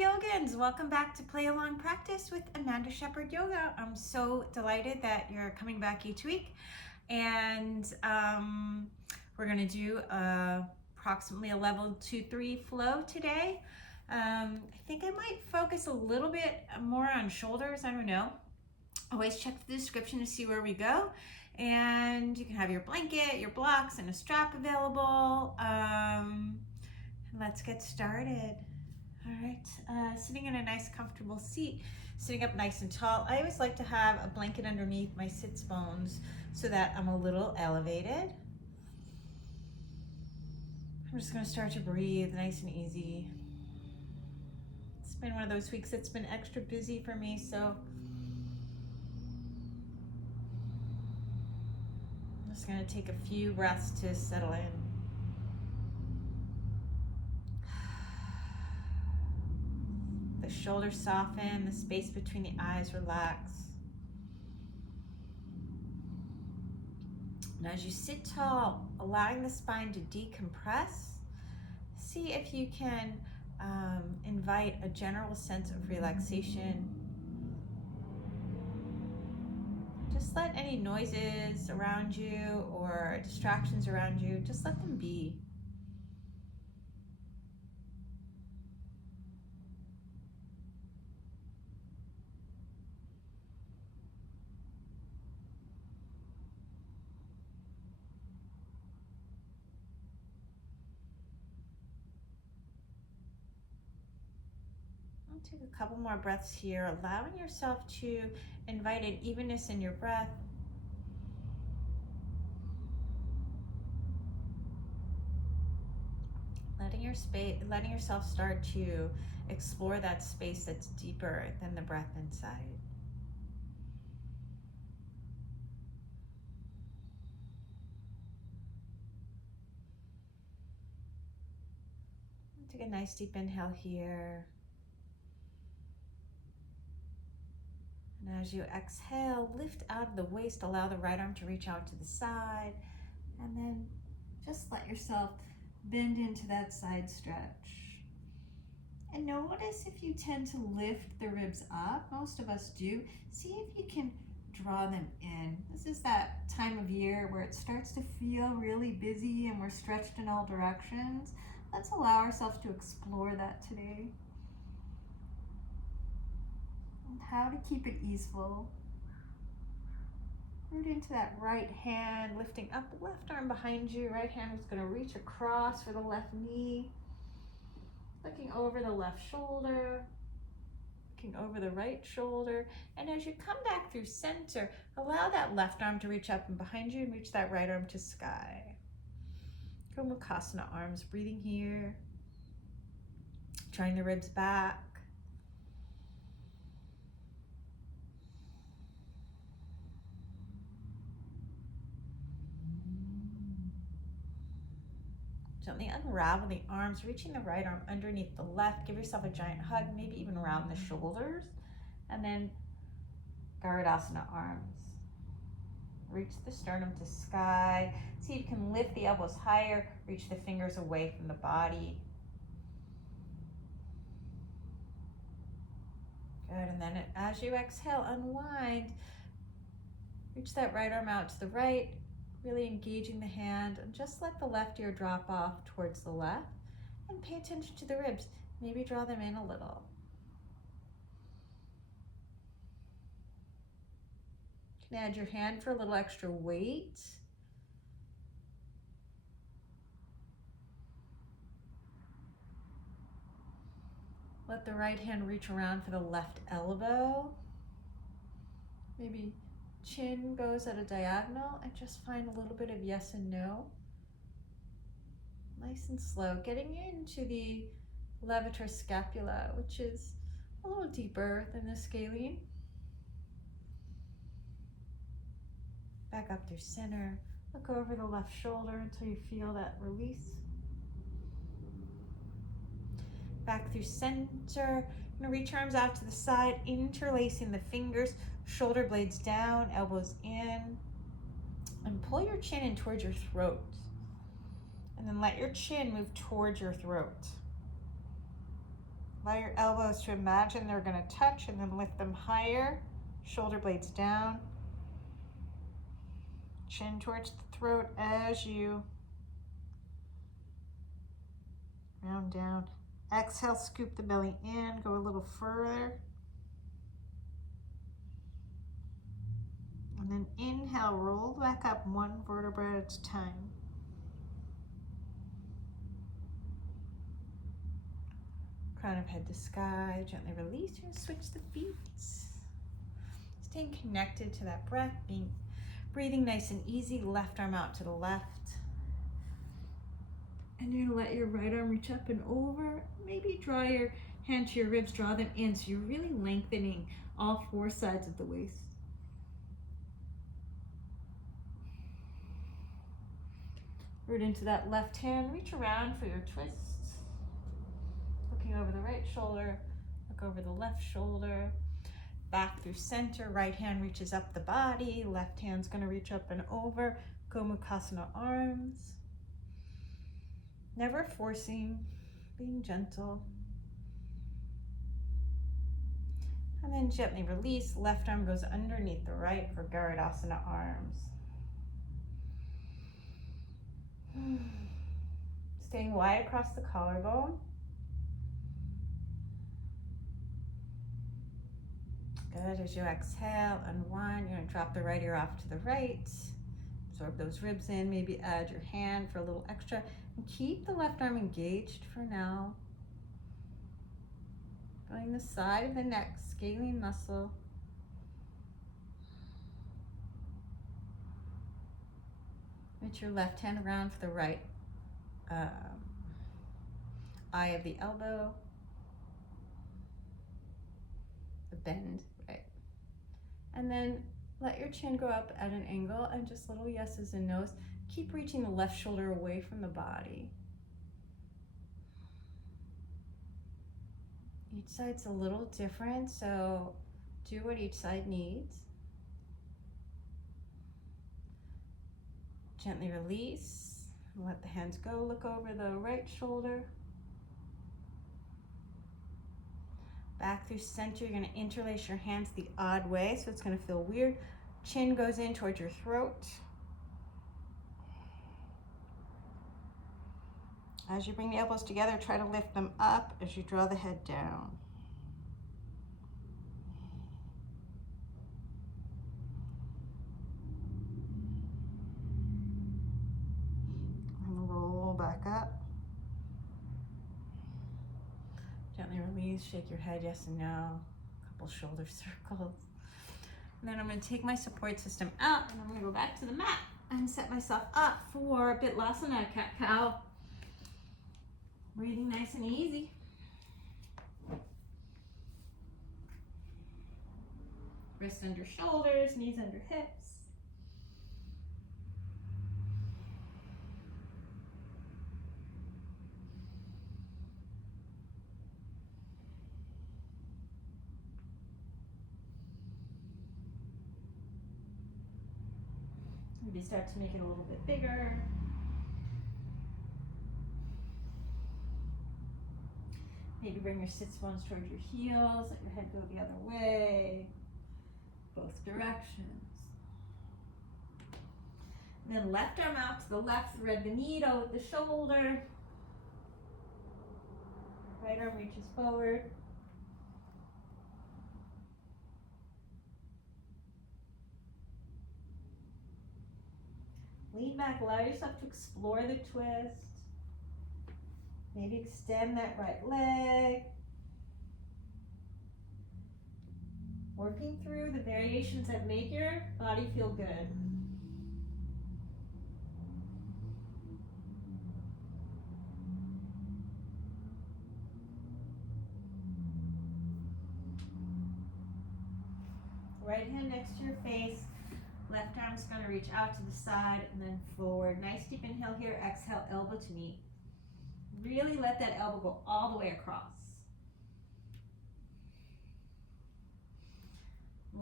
Yogans, welcome back to Play Along Practice with Amanda Shepherd Yoga. I'm so delighted that you're coming back each week, and we're going to do approximately a level 2-3 flow today. I think I might focus a little bit more on shoulders. I don't know. Always check the description to see where we go, and you can have your blanket, your blocks, and a strap available. Let's get started. All right, sitting in a nice comfortable seat, sitting up nice and tall. I always like to have a blanket underneath my sits bones so that I'm a little elevated. I'm just gonna start to breathe nice and easy. It's been one of those weeks that's been extra busy for me, so I'm just gonna take a few breaths to settle in. The shoulders soften, the space between the eyes relax. And as you sit tall, allowing the spine to decompress, see if you can invite a general sense of relaxation. Just let any noises around you or distractions around you, just let them be. Take a couple more breaths here, allowing yourself to invite an evenness in your breath. Letting yourself start to explore that space that's deeper than the breath inside. Take a nice deep inhale here. And as you exhale, lift out of the waist, allow the right arm to reach out to the side, and then just let yourself bend into that side stretch. And notice if you tend to lift the ribs up, most of us do, see if you can draw them in. This is that time of year where it starts to feel really busy and we're stretched in all directions. Let's allow ourselves to explore that today. And how to keep it easeful. Root into that right hand, lifting up the left arm behind you. Right hand is going to reach across for the left knee. Looking over the left shoulder. Looking over the right shoulder. And as you come back through center, allow that left arm to reach up and behind you and reach that right arm to sky. Gomukhasana arms, breathing here. Drawing the ribs back. Gently unravel the arms, reaching the right arm underneath the left. Give yourself a giant hug, maybe even round the shoulders. And then Garudasana arms. Reach the sternum to sky. See if you can lift the elbows higher, reach the fingers away from the body. Good, and then as you exhale, unwind. Reach that right arm out to the right, really engaging the hand, and just let the left ear drop off towards the left, and pay attention to the ribs. Maybe draw them in a little. You can add your hand for a little extra weight. Let the right hand reach around for the left elbow. Maybe chin goes at a diagonal, and just find a little bit of yes and no. Nice and slow, getting into the levator scapula, which is a little deeper than the scalene. Back up through center. Look over the left shoulder until you feel that release. Back through center. I'm gonna reach arms out to the side, interlacing the fingers, shoulder blades down, elbows in, and pull your chin in towards your throat. And then let your chin move towards your throat. Allow your elbows to imagine they're going to touch and then lift them higher. Shoulder blades down. Chin towards the throat as you round down. Exhale, scoop the belly in, go a little further. And then inhale, roll back up one vertebra at a time. Crown of head to sky, gently release. You're going to switch the feet. Staying connected to that breath, breathing nice and easy, left arm out to the left. And you're going to let your right arm reach up and over. Maybe draw your hand to your ribs, draw them in so you're really lengthening all four sides of the waist. Root into that left hand, reach around for your twist. Looking over the right shoulder, look over the left shoulder. Back through center, right hand reaches up the body, left hand's gonna reach up and over. Gomukhasana arms. Never forcing, being gentle. And then gently release, left arm goes underneath the right for Garudasana arms. Staying wide across the collarbone. Good, as you exhale, unwind, you're gonna drop the right ear off to the right. Absorb those ribs in, maybe add your hand for a little extra. And keep the left arm engaged for now. Going the side of the neck, scalene muscle. Reach your left hand around for the right eye of the elbow. The bend, right? And then let your chin go up at an angle and just little yeses and nos. Keep reaching the left shoulder away from the body. Each side's a little different, so do what each side needs. Gently release, let the hands go, look over the right shoulder. Back through center, you're gonna interlace your hands the odd way, so it's gonna feel weird. Chin goes in towards your throat. As you bring the elbows together, try to lift them up as you draw the head down. And roll back up. Gently release, shake your head, yes and no. A couple shoulder circles. And then I'm going to take my support system out and I'm going to go back to the mat and set myself up for Bitlasana, cat-cow. Breathing nice and easy. Wrists under shoulders, knees under hips. Maybe start to make it a little bit bigger. Maybe bring your sit bones towards your heels, let your head go the other way, both directions. And then left arm out to the left, thread the needle with the shoulder. Right arm reaches forward. Lean back, allow yourself to explore the twist. Maybe extend that right leg. Working through the variations that make your body feel good. Right hand next to your face. Left arm's going to reach out to the side and then forward. Nice deep inhale here. Exhale, elbow to knee. Really let that elbow go all the way across.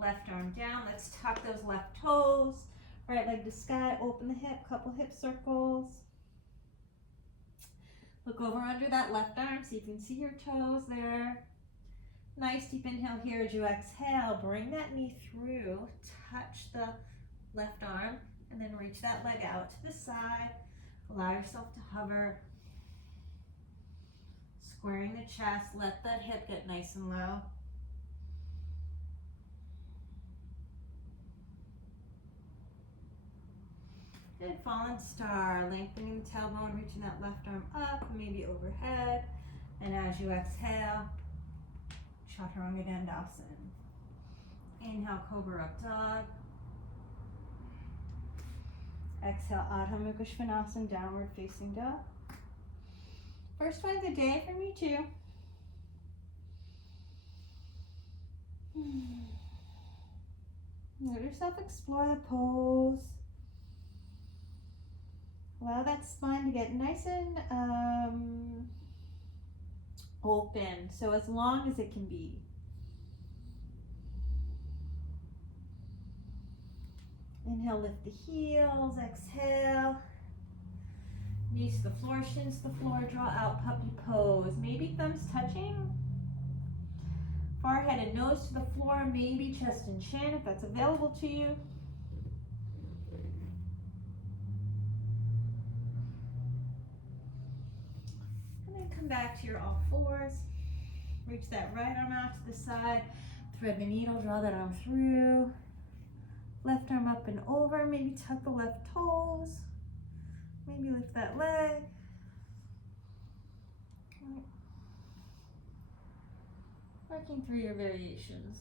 Left arm down. Let's tuck those left toes. Right leg to sky. Open the hip. Couple hip circles. Look over under that left arm so you can see your toes there. Nice deep inhale here as you exhale. Bring that knee through, touch the left arm, and then reach that leg out to the side. Allow yourself to hover. Squaring the chest, let that hip get nice and low. Good, fallen star, lengthening the tailbone, reaching that left arm up, maybe overhead. And as you exhale, Chaturanga Dandasana. Inhale, Cobra Up Dog. Exhale, Adho Mukha Svanasana, Downward Facing Dog. First one of the day for me too. Let yourself explore the pose. Allow that spine to get nice and open, so as long as it can be. Inhale, lift the heels, exhale. Knees to the floor, shins to the floor, draw out puppy pose. Maybe thumbs touching. Forehead and nose to the floor, maybe chest and chin if that's available to you. And then come back to your all fours. Reach that right arm out to the side. Thread the needle, draw that arm through. Left arm up and over, maybe tuck the left toes. Maybe lift that leg. Working through your variations.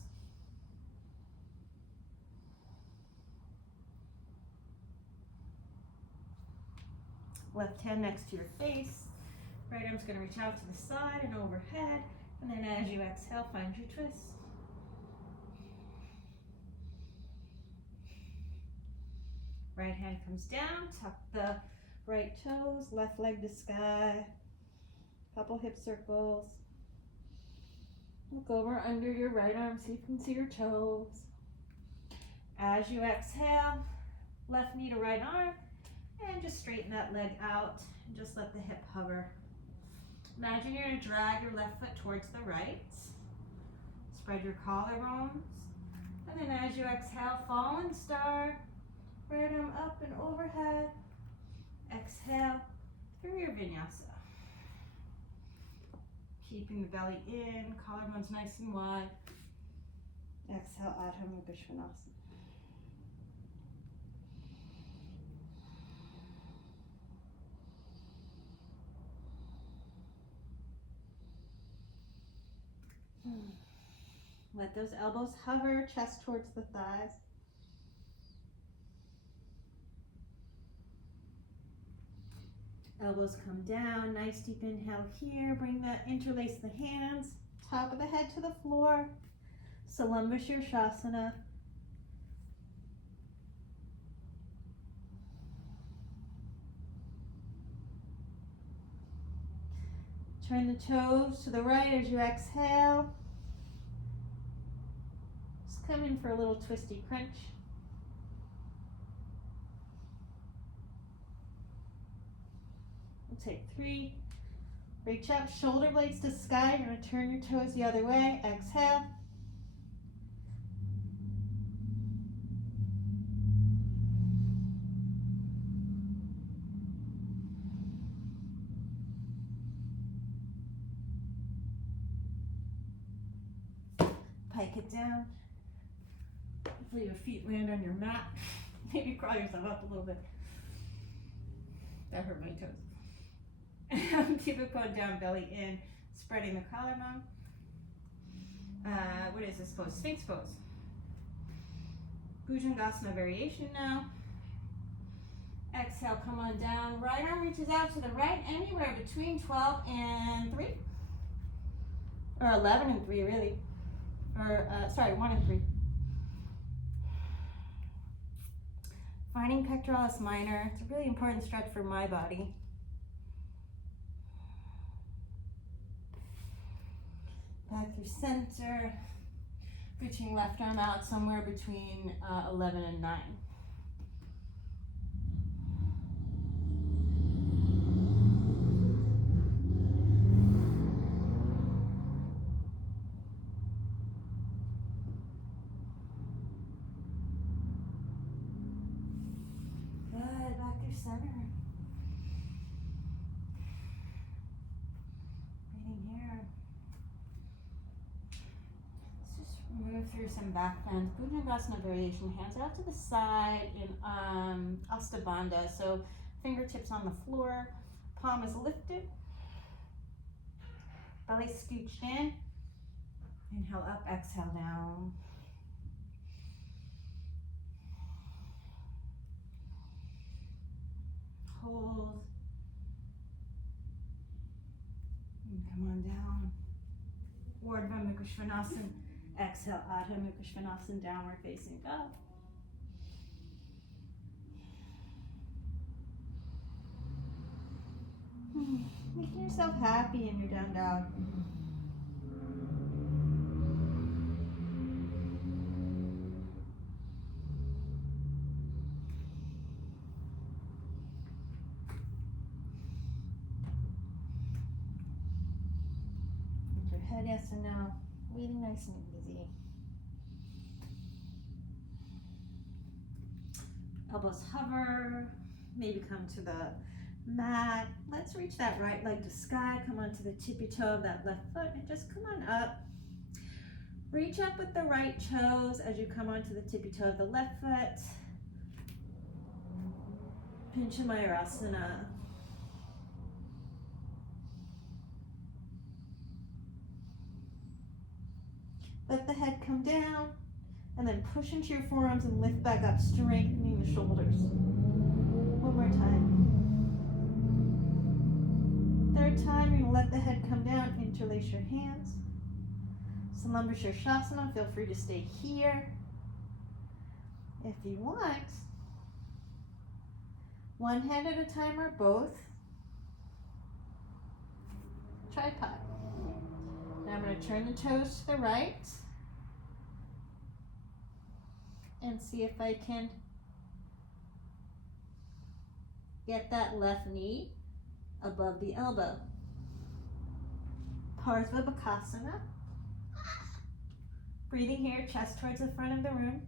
Left hand next to your face. Right arm's going to reach out to the side and overhead. And then as you exhale, find your twist. Right hand comes down, tuck the right toes, left leg to sky. Couple hip circles. Look over under your right arm so you can see your toes. As you exhale, left knee to right arm, and just straighten that leg out and just let the hip hover. Imagine you're going to drag your left foot towards the right. Spread your collarbones. And then as you exhale, fallen star. Right arm up and overhead. Exhale through your vinyasa. Keeping the belly in, collarbones nice and wide. Exhale, Adho Mukha Svanasana. Let those elbows hover, chest towards the thighs. Elbows come down, nice deep inhale here. Bring the, interlace the hands, top of the head to the floor. Salambashirshasana. Turn the toes to the right as you exhale. Just come in for a little twisty crunch. We'll take 3. Reach up, shoulder blades to sky. You're going to turn your toes the other way. Exhale. Pike it down. Hopefully your feet land on your mat. Maybe crawl yourself up a little bit. That hurt my toes. Keep it going down, belly in, spreading the collarbone. What is this pose? Sphinx pose. Bhujangasana variation now. Exhale, come on down. Right arm reaches out to the right, anywhere between 12 and 3. Or 11 and 3, really. Or, sorry, 1 and 3. Finding pectoralis minor. It's a really important stretch for my body. Back through center. Reaching left arm out somewhere between 11 and 9. through some back bends. Bhujangasana variation, hands out to the side in Astabandha. So fingertips on the floor, palm is lifted, belly scooched in. Inhale up, exhale down. Hold. And come on down. Urdhva Mukha Svanasana. Exhale, Adho Mukha Svanasana, downward facing dog. Making yourself happy in your down dog. Keep your head, yes and no, breathing nice and easy. Elbows hover, maybe come to the mat. Let's reach that right leg to sky, come onto the tippy toe of that left foot and just come on up. Reach up with the right toes as you come onto the tippy toe of the left foot. Pincha Mayurasana. Let the head come down and then push into your forearms and lift back up, strengthening the shoulders. One more time. Third time, you're going to let the head come down, interlace your hands. Salamba Shirshasana, feel free to stay here. If you want, one hand at a time or both. Tripod. Now I'm going to turn the toes to the right and see if I can get that left knee above the elbow. Parsvabhakasana. Breathing here, chest towards the front of the room.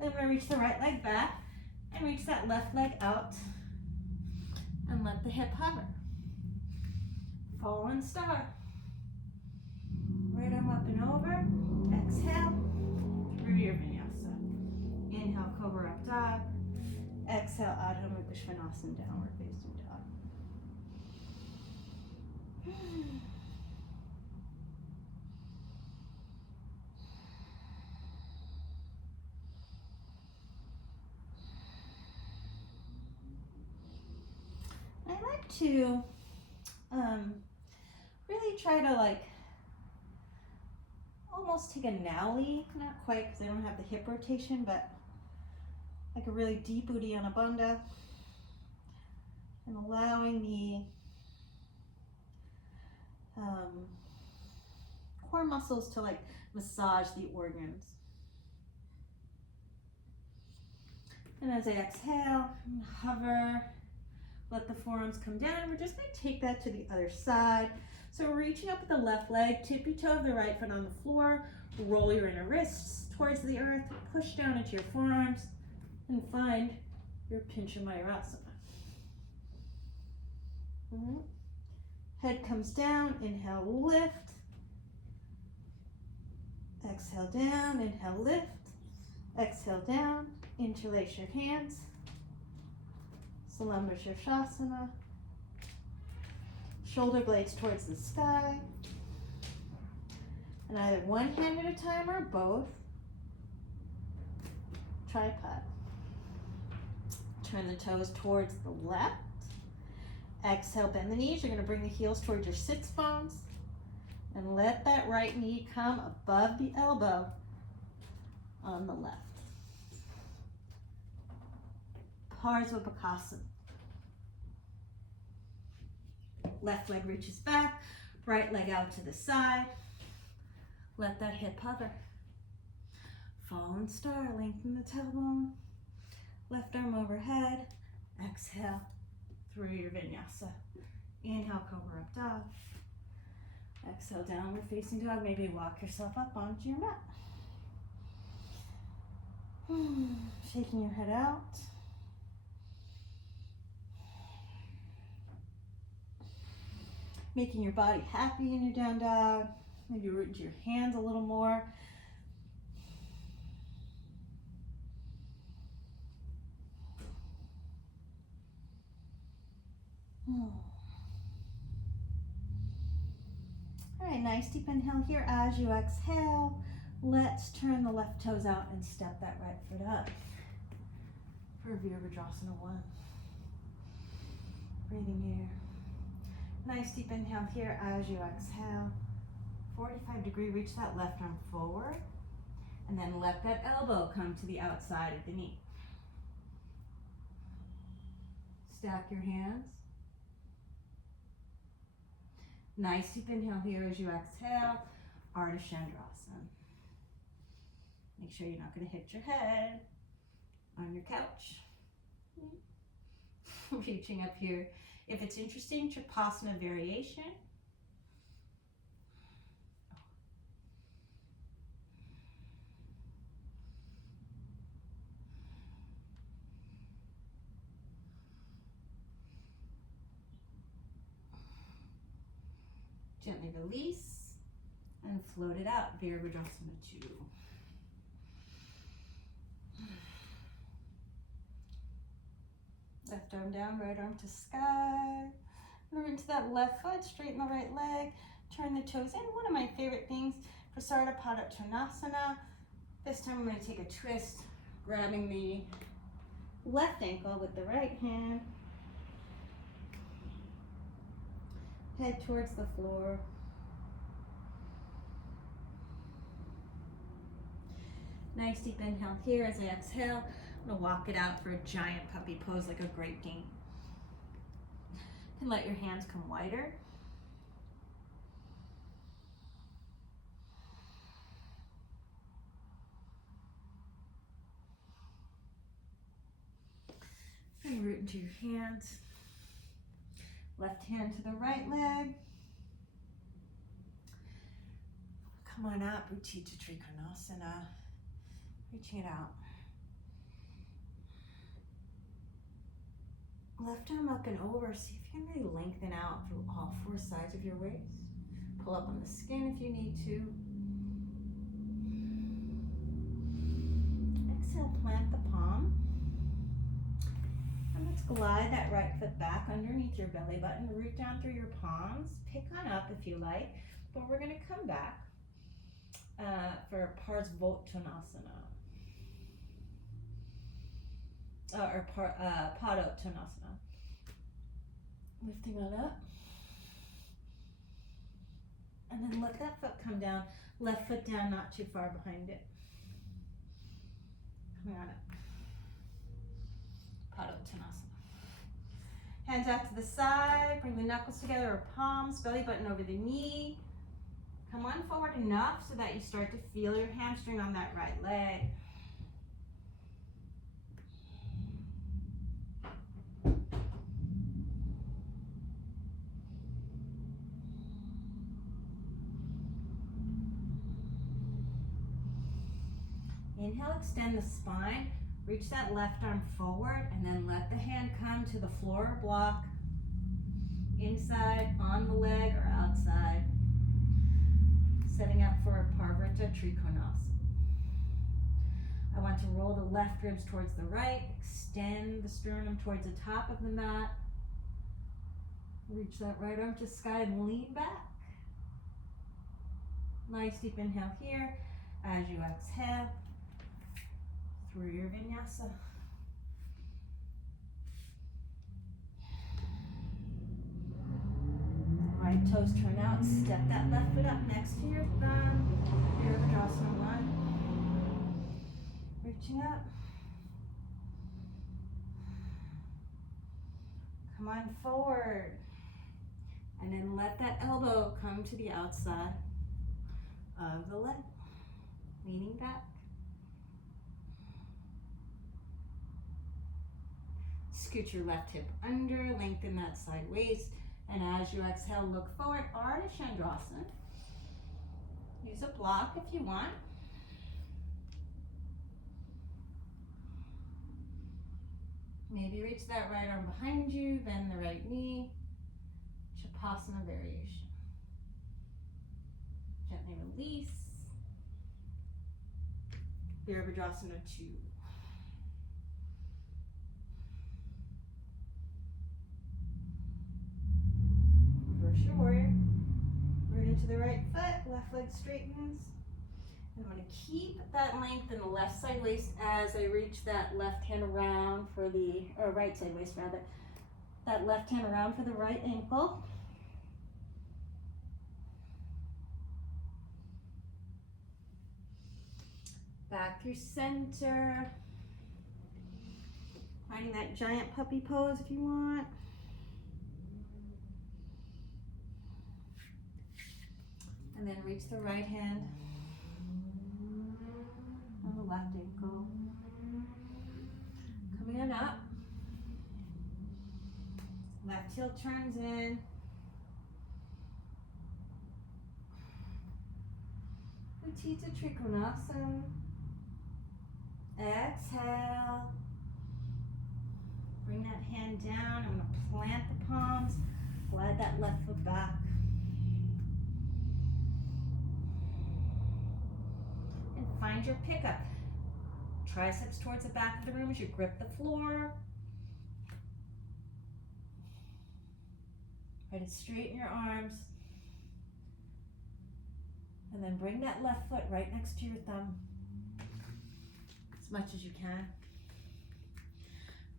Then we're going to reach the right leg back and reach that left leg out and let the hip hover. Fallen star. Right arm up and over. Exhale through your vinyasa. Inhale, cobra up dog. Exhale, Adho Mukha Svanasana, downward facing dog. I like to really try to almost take a nowly, not quite because I don't have the hip rotation, but like a really deep Uddiyana Bandha, and allowing the core muscles to massage the organs. And as I exhale, hover, let the forearms come down. We're just going to take that to the other side. So we're reaching up with the left leg, tippy toe of the right foot on the floor, roll your inner wrists towards the earth, push down into your forearms, and find your Pincha Mayurasana. Head comes down, inhale, lift. Exhale down, inhale, lift. Exhale down, interlace your hands. Salamba Shirshasana. Shoulder blades towards the sky. And either one hand at a time or both. Tripod. Turn the toes towards the left. Exhale, bend the knees. You're going to bring the heels towards your sits bones. And let that right knee come above the elbow on the left. Parsvabhakasana. Left leg reaches back, right leg out to the side. Let that hip hover. Fallen star, lengthen the tailbone. Left arm overhead. Exhale through your vinyasa. Inhale, cobra up dog. Exhale, downward facing dog. Maybe walk yourself up onto your mat. Shaking your head out. Making your body happy in your down dog. Maybe root into your hands a little more. All right, nice deep inhale here. As you exhale, let's turn the left toes out and step that right foot up for Virabhadrasana 1. Breathing here. Nice deep inhale here as you exhale. 45-degree, reach that left arm forward. And then let that elbow come to the outside of the knee. Stack your hands. Nice deep inhale here as you exhale. Ardha Chandrasana. Make sure you're not going to hit your head on your couch. Reaching up here. If it's interesting, Trikonasana variation. Gently release and float it out. Virabhadrasana 2. Left arm down, right arm to sky. Move into that left foot, straighten the right leg, turn the toes in. One of my favorite things for Uttanasana. This time I'm going to take a twist, grabbing the left ankle with the right hand. Head towards the floor. Nice deep inhale here as I exhale. I'm going to walk it out for a giant puppy pose like a Great Dane. You can let your hands come wider. And root into your hands. Left hand to the right leg. Come on up, Utthita Trikonasana. Reaching it out. Left arm up and over. See if you can really lengthen out through all 4 sides of your waist. Pull up on the skin if you need to. Exhale, plant the palm. And let's glide that right foot back underneath your belly button. Root down through your palms. Pick on up if you like. But we're going to come back for Parsvottanasana. Or Padottanasana. Lifting it up. And then let that foot come down. Left foot down, not too far behind it. Coming on up. Padottanasana. Hands out to the side. Bring the knuckles together or palms. Belly button over the knee. Come on forward enough so that you start to feel your hamstring on that right leg. Inhale, extend the spine, reach that left arm forward, and then let the hand come to the floor block, inside, on the leg, or outside. Setting up for Parvrita Trikonasana. I want to roll the left ribs towards the right, extend the sternum towards the top of the mat. Reach that right arm to sky and lean back. Nice deep inhale here. As you exhale, through your vinyasa. Right toes turn out, step that left foot up next to your thumb. Virabhadrasana 1. Reaching up. Come on forward. And then let that elbow come to the outside of the leg. Leaning back. Scoot your left hip under, lengthen that side waist. And as you exhale, look forward, Ardha Chandrasana. Use a block if you want. Maybe reach that right arm behind you, bend the right knee. Shavasana variation. Gently release. Virabhadrasana 2. the right foot, left leg straightens. And I'm going to keep that length in the left side waist as I reach that left hand around for the, or right side waist rather, that left hand around for the right ankle. Back through center. Finding that giant puppy pose if you want. And then reach the right hand on the left ankle. Coming on up. Left heel turns in. Viparita Trikonasana. Exhale. Bring that hand down. I'm going to plant the palms. Glide that left foot back. And find your pickup. Triceps towards the back of the room as you grip the floor. Try to straighten your arms. And then bring that left foot right next to your thumb. As much as you can.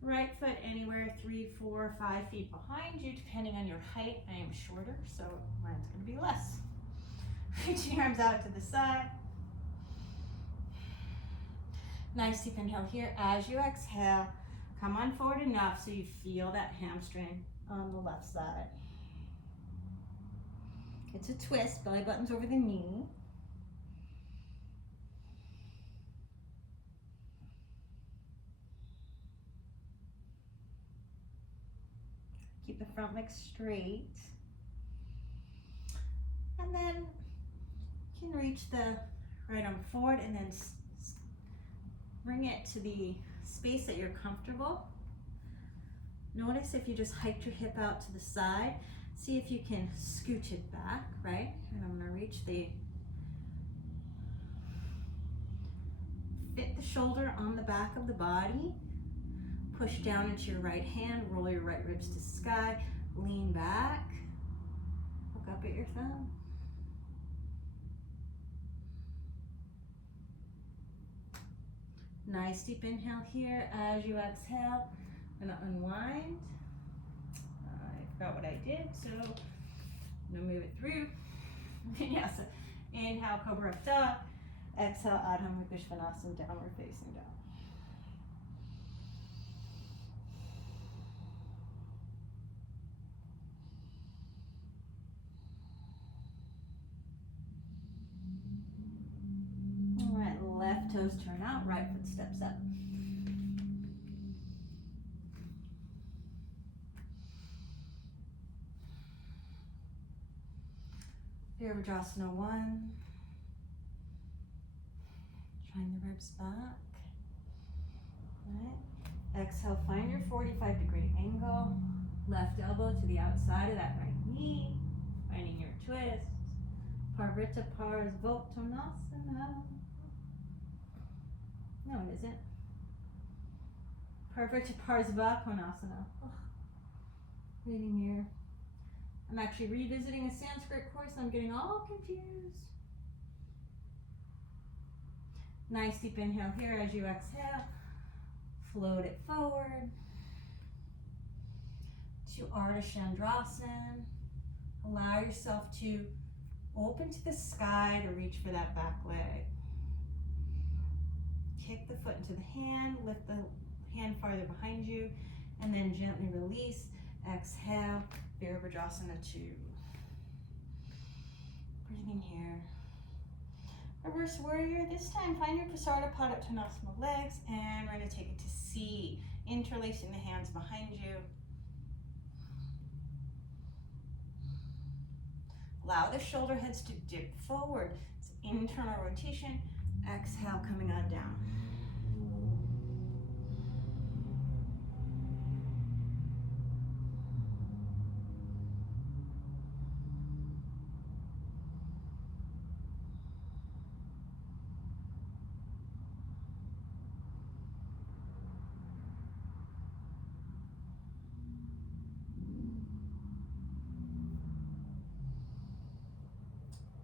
Right foot anywhere 3, 4, 5 feet behind you, depending on your height. I am shorter, so mine's going to be less. Reaching your arms out to the side. Nice deep inhale here. As you exhale, come on forward enough so you feel that hamstring on the left side. It's a twist, belly button's over the knee. Keep the front leg straight. And then you can reach the right arm forward and then bring it to the space that you're comfortable. Notice if you just hiked your hip out to the side, see if you can scooch it back, right? And I'm gonna reach fit the shoulder on the back of the body. Push down into your right hand, roll your right ribs to sky, lean back, look up at your thumb. Nice deep inhale here. As you exhale, I'm gonna unwind. I forgot what I did, so I'm gonna move it through. Vinyasa. Inhale, Cobra Up Dog. Exhale, Adho Mukha Svanasana, downward facing dog. All right, left toes turn out, right foot steps up. Virabhadrasana 1. Trying the ribs back. Right. Exhale, find your 45-degree angle. Left elbow to the outside of that right knee. Finding your twist. Parvrita Parsvottanasana. No, it isn't. Parvrita Parsvakonasana. Reading here. I'm actually revisiting a Sanskrit course. I'm getting all confused. Nice deep inhale here as you exhale. Float it forward to Ardha Chandrasana. Allow yourself to open to the sky to reach for that back leg. Kick the foot into the hand, lift the hand farther behind you, and then gently release. Exhale, Virabhadrasana 2. Breathing here. Reverse warrior. This time, find your Prasarita Padottanasana legs, and we're going to take it to C, interlacing the hands behind you. Allow the shoulder heads to dip forward. It's internal rotation. Exhale, coming on down.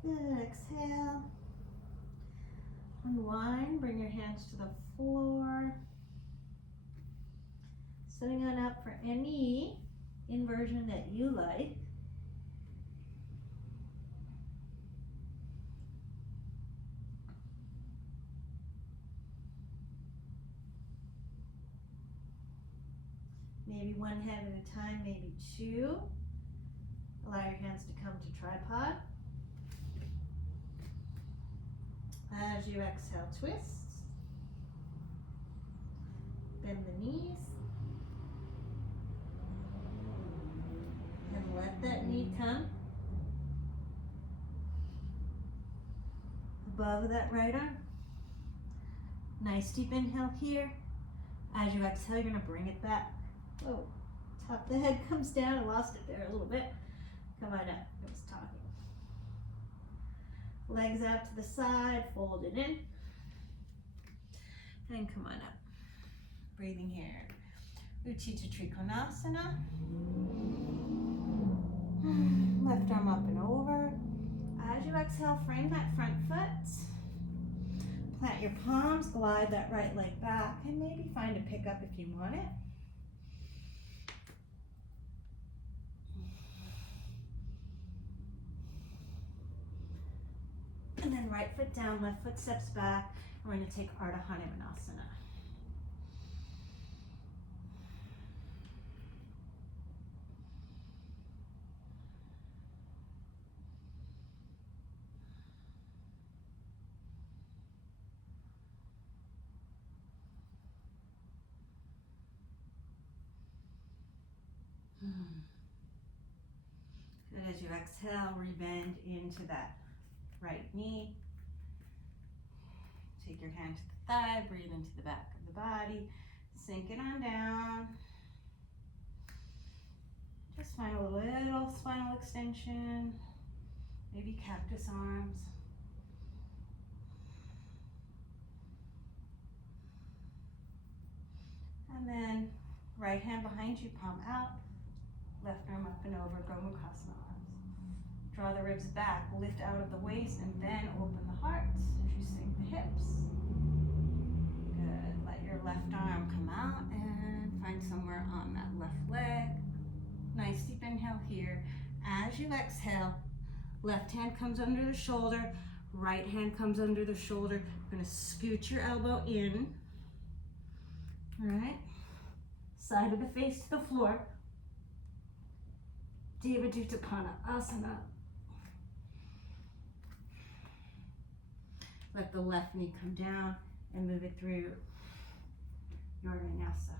Good, exhale. Unwind, bring your hands to the floor. Setting on up for any inversion that you like. Maybe one hand at a time, maybe two. Allow your hands to come to tripod. As you exhale, twist. Bend the knees. And let that knee come above that right arm. Nice deep inhale here. As you exhale, you're gonna bring it back. Oh, top of the head comes down. I lost it there a little bit. Come on up, I was talking. Legs out to the side, fold it in. And come on up. Breathing here. Utthita Trikonasana. Left arm up and over. As you exhale, frame that front foot. Plant your palms, glide that right leg back, and maybe find a pickup if you want it. And then right foot down, left foot steps back. We're going to take Ardha Hanumanasana. Good, as you exhale, rebend into that right knee. Take your hand to the thigh, breathe into the back of the body, sink it on down. Just find a little spinal extension, maybe cactus arms. And then right hand behind you, palm out, left arm up and over, Gomukhasana arms. Draw the ribs back, lift out of the waist, and then open the heart as you sink the hips. Good. Let your left arm come out and find somewhere on that left leg. Nice deep inhale here. As you exhale, left hand comes under the shoulder, right hand comes under the shoulder. You're going to scoot your elbow in. All right. Side of the face to the floor. Devaduuta Panna, Asana. Let the left knee come down and move it through your vinyasa.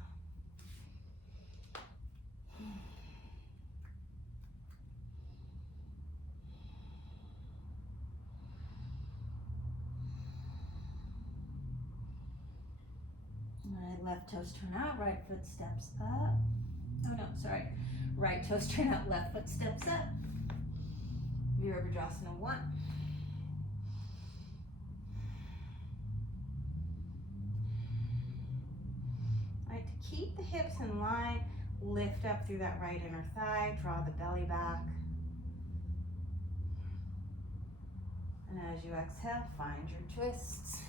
All right, left toes turn out, right foot steps up. Oh no, sorry. Right toes turn out, left foot steps up. Viparita 1. All right, to keep the hips in line, lift up through that right inner thigh, draw the belly back. And as you exhale, find your twists.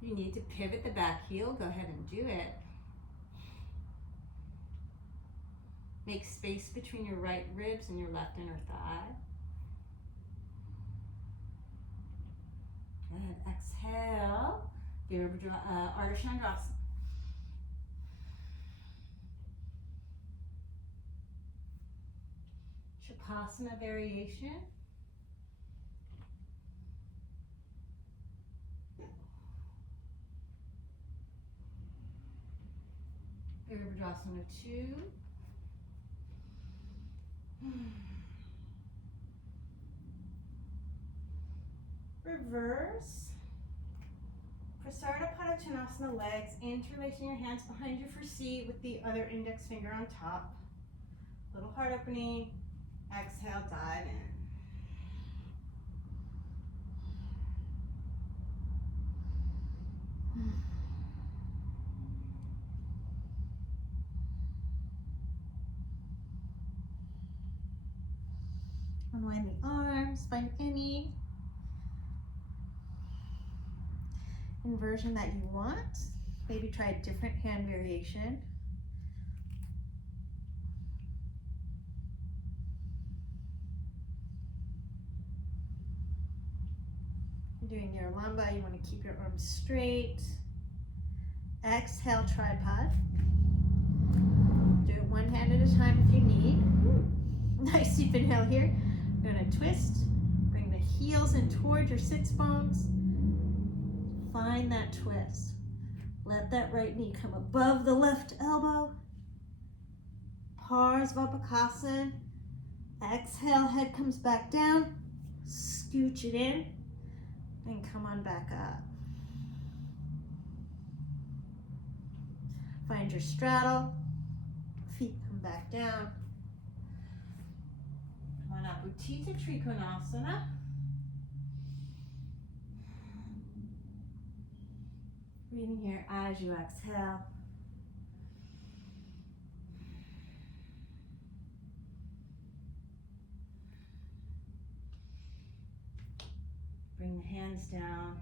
You need to pivot the back heel, go ahead and do it. Make space between your right ribs and your left inner thigh. Good, exhale, Ardha Chandrasana. Shavasana variation. Viparita 2. Reverse. Prasarna Padottanasana, legs, interlacing your hands behind you for C with the other index finger on top. Little heart opening. Exhale, dive in. Unwind the arms, find any inversion that you want. Maybe try a different hand variation. You're doing your lamba, you want to keep your arms straight. Exhale, tripod. Do it one hand at a time if you need. Nice deep inhale here. You're going to twist. Bring the heels in toward your sits bones. Find that twist. Let that right knee come above the left elbow. Parsvapakasana. Exhale, head comes back down. Scooch it in. And come on back up. Find your straddle. Feet come back down. Come on up. Uttita Trikonasana. Breathing here as you exhale. Bring the hands down.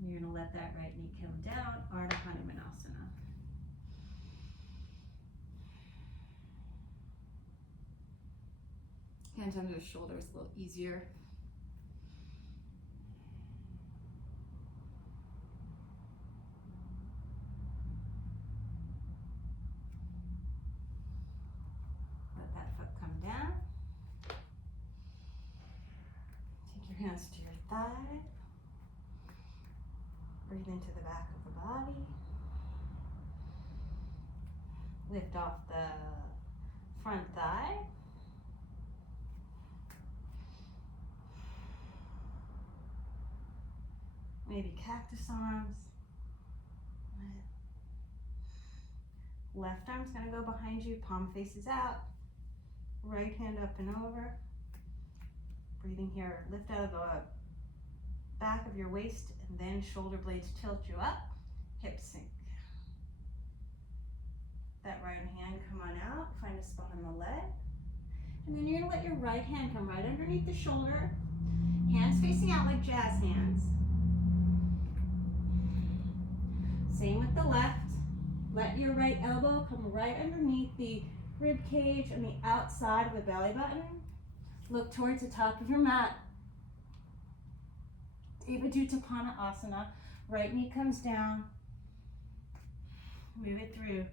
And you're going to let that right knee come down, Ardha Hanumanasana. Hands under the shoulders, a little easier. Let that foot come down. Take your hands to your thigh. Breathe into the back of the body. Lift off the front thigh. Maybe cactus arms. Left arm's gonna go behind you, palm faces out. Right hand up and over. Breathing here, lift out of the back of your waist and then shoulder blades tilt you up, hips sink. That right hand come on out, find a spot on the leg. And then you're gonna let your right hand come right underneath the shoulder. Hands facing out like jazz hands. Same with the left. Let your right elbow come right underneath the rib cage on the outside of the belly button. Look towards the top of your mat. Devaduuta Panna Asana. Right knee comes down. Move it through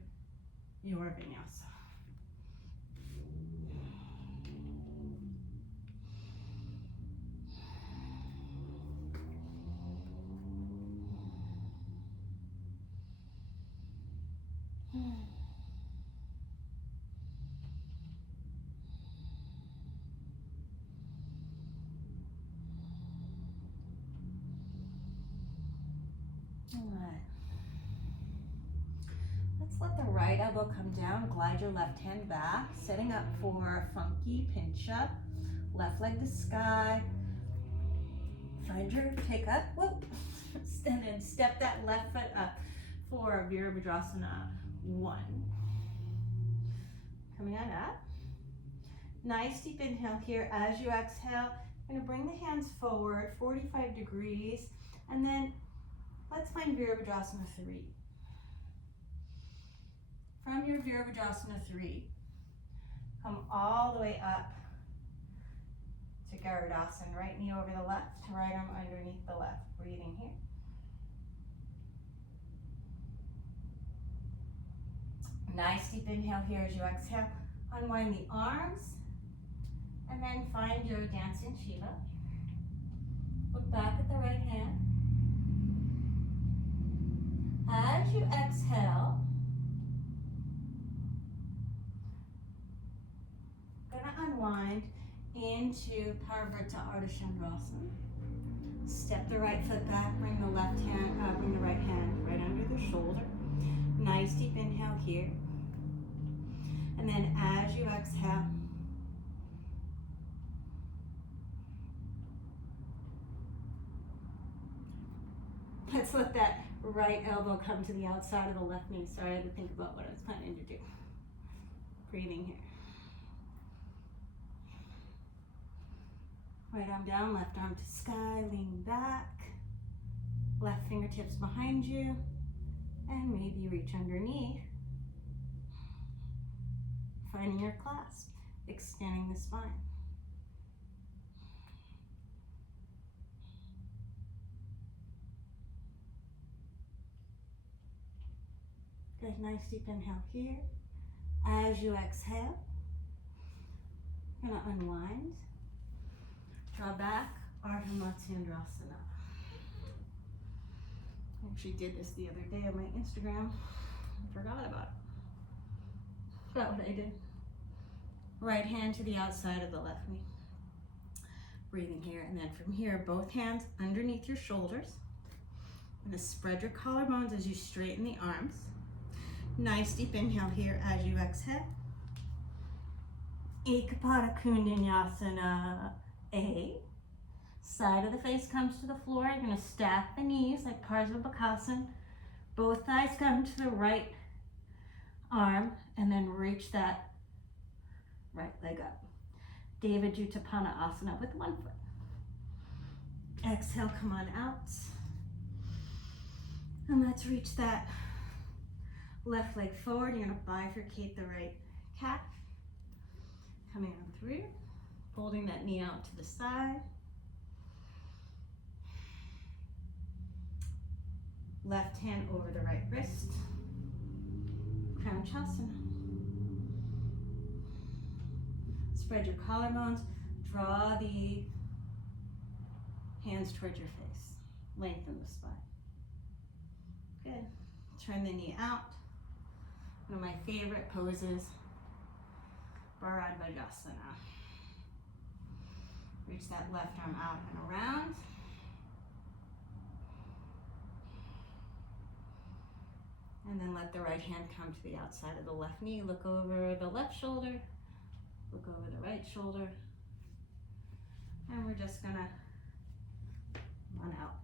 your vinyasa. Let's let the right elbow come down, glide your left hand back, setting up for funky pincha. Left leg to sky. Find your pickup, whoop, and then step that left foot up for Virabhadrasana 1. Coming on up. Nice deep inhale here. As you exhale, you're gonna bring the hands forward, 45 degrees, and then let's find Virabhadrasana 3. From your Virabhadrasana 3, come all the way up to Garudasana. Right knee over the left, right arm underneath the left. Breathing here. Nice deep inhale here as you exhale. Unwind the arms, and then find your dancing Shiva. Look back at the right hand. As you exhale, unwind into Parivrtta Ardha Chandrasana. Step the right foot back, bring the right hand right under the shoulder. Nice deep inhale here. And then as you exhale, let's let that right elbow come to the outside of the left knee. Sorry, I had to think about what I was planning to do. Breathing here. Right arm down, left arm to sky, lean back. Left fingertips behind you. And maybe reach underneath. Finding your clasp, extending the spine. Good, nice deep inhale here. As you exhale, you're gonna unwind. Draw back, Ardha Matsyendrasana. I actually did this the other day on my Instagram. I forgot about it. Forgot what I did. Right hand to the outside of the left knee. Breathing here, and then from here, both hands underneath your shoulders. You're gonna spread your collarbones as you straighten the arms. Nice deep inhale here as you exhale. Ekapada Kundanyasana A. Side of the face comes to the floor. You're going to stack the knees like Parsvabhakasana. Both thighs come to the right arm and then reach that right leg up. Devaduuta Panna Asana with one foot. Exhale, come on out. And let's reach that left leg forward. You're going to bifurcate the right calf. Coming on through, folding that knee out to the side. Left hand over the right wrist. Crown Chasana. Spread your collarbones. Draw the hands towards your face. Lengthen the spine. Good. Turn the knee out. One of my favorite poses, Devaduuta. Reach that left arm out and around. And then let the right hand come to the outside of the left knee. Look over the left shoulder. Look over the right shoulder. And we're just gonna run out.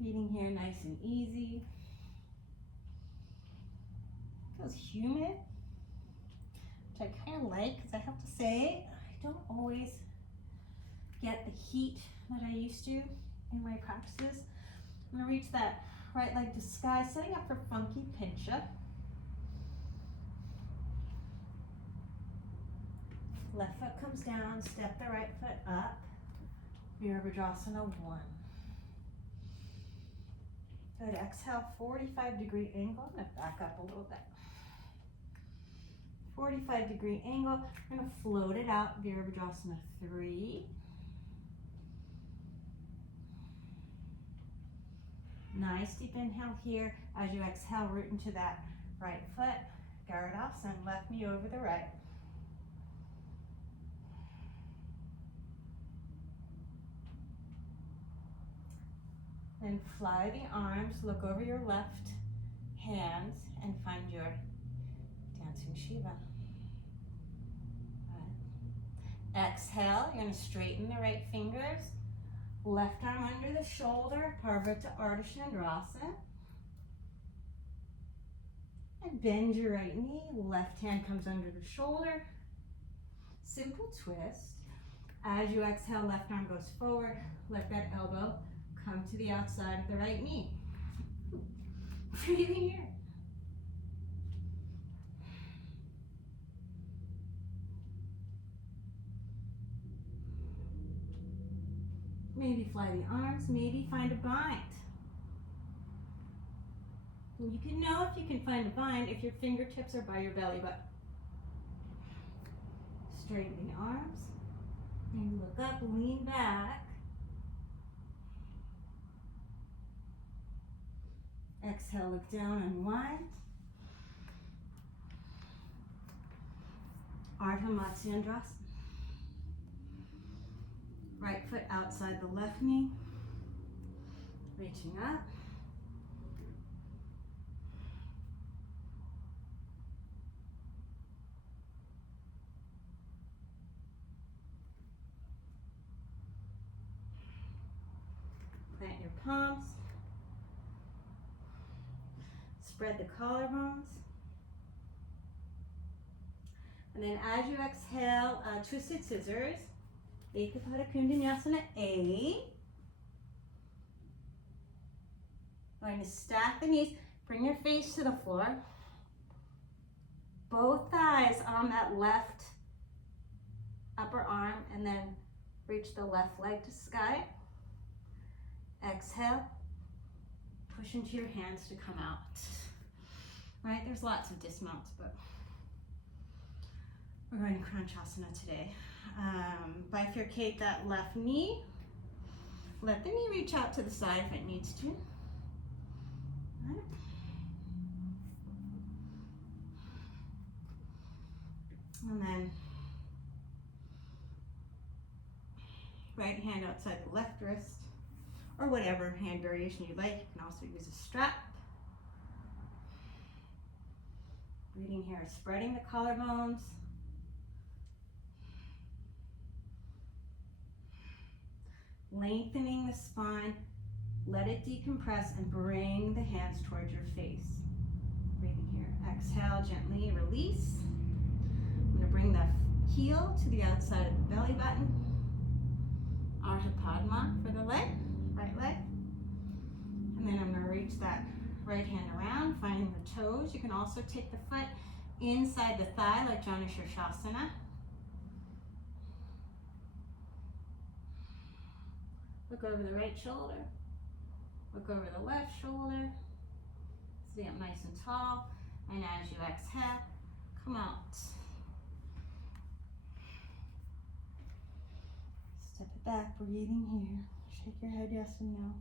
Breathing here nice and easy. Feels humid, which I kind of like, because I have to say, I don't always get the heat that I used to in my practices. I'm gonna reach that right leg to sky, setting up for funky pincha. Left foot comes down, step the right foot up. Viparita 1. Good, exhale, 45-degree angle. I'm gonna back up a little bit. 45-degree angle. We're gonna float it out, Viparita 3. Nice deep inhale here. As you exhale, root into that right foot. Garudasana, left knee over the right. Then fly the arms, look over your left hands and find your dancing Shiva. Right. Exhale, you're gonna straighten the right fingers. Left arm under the shoulder, Parvata Ardha Chandrasana. And bend your right knee, left hand comes under the shoulder. Simple twist. As you exhale, left arm goes forward. Let that elbow come to the outside of the right knee. Breathing here. Maybe fly the arms, maybe find a bind. You can know if you can find a bind if your fingertips are by your belly button. Straighten the arms, and look up, lean back. Exhale, look down, unwind. Ardha Matsyendrasana. Right foot outside the left knee. Reaching up. Plant your palms. Spread the collarbones. And then as you exhale, twisted scissors. Ekapada Kundanyasana A. Going to stack the knees. Bring your face to the floor. Both thighs on that left upper arm, and then reach the left leg to sky. Exhale. Push into your hands to come out. Right, there's lots of dismounts, but we're going to Pranayama today. Bifurcate that left knee. Let the knee reach out to the side if it needs to. Right. And then right hand outside the left wrist, or whatever hand variation you like. You can also use a strap. Breathing here, spreading the collarbones. Lengthening the spine. Let it decompress and bring the hands towards your face. Breathing here. Exhale, gently release. I'm going to bring the heel to the outside of the belly button. Ardha Padma for the leg, right leg. And then I'm going to reach that right hand around, finding the toes. You can also take the foot inside the thigh like Janusharshasana. Look over the right shoulder. Look over the left shoulder. Stay up nice and tall. And as you exhale, come out. Step it back, breathing here. Shake your head yes and no.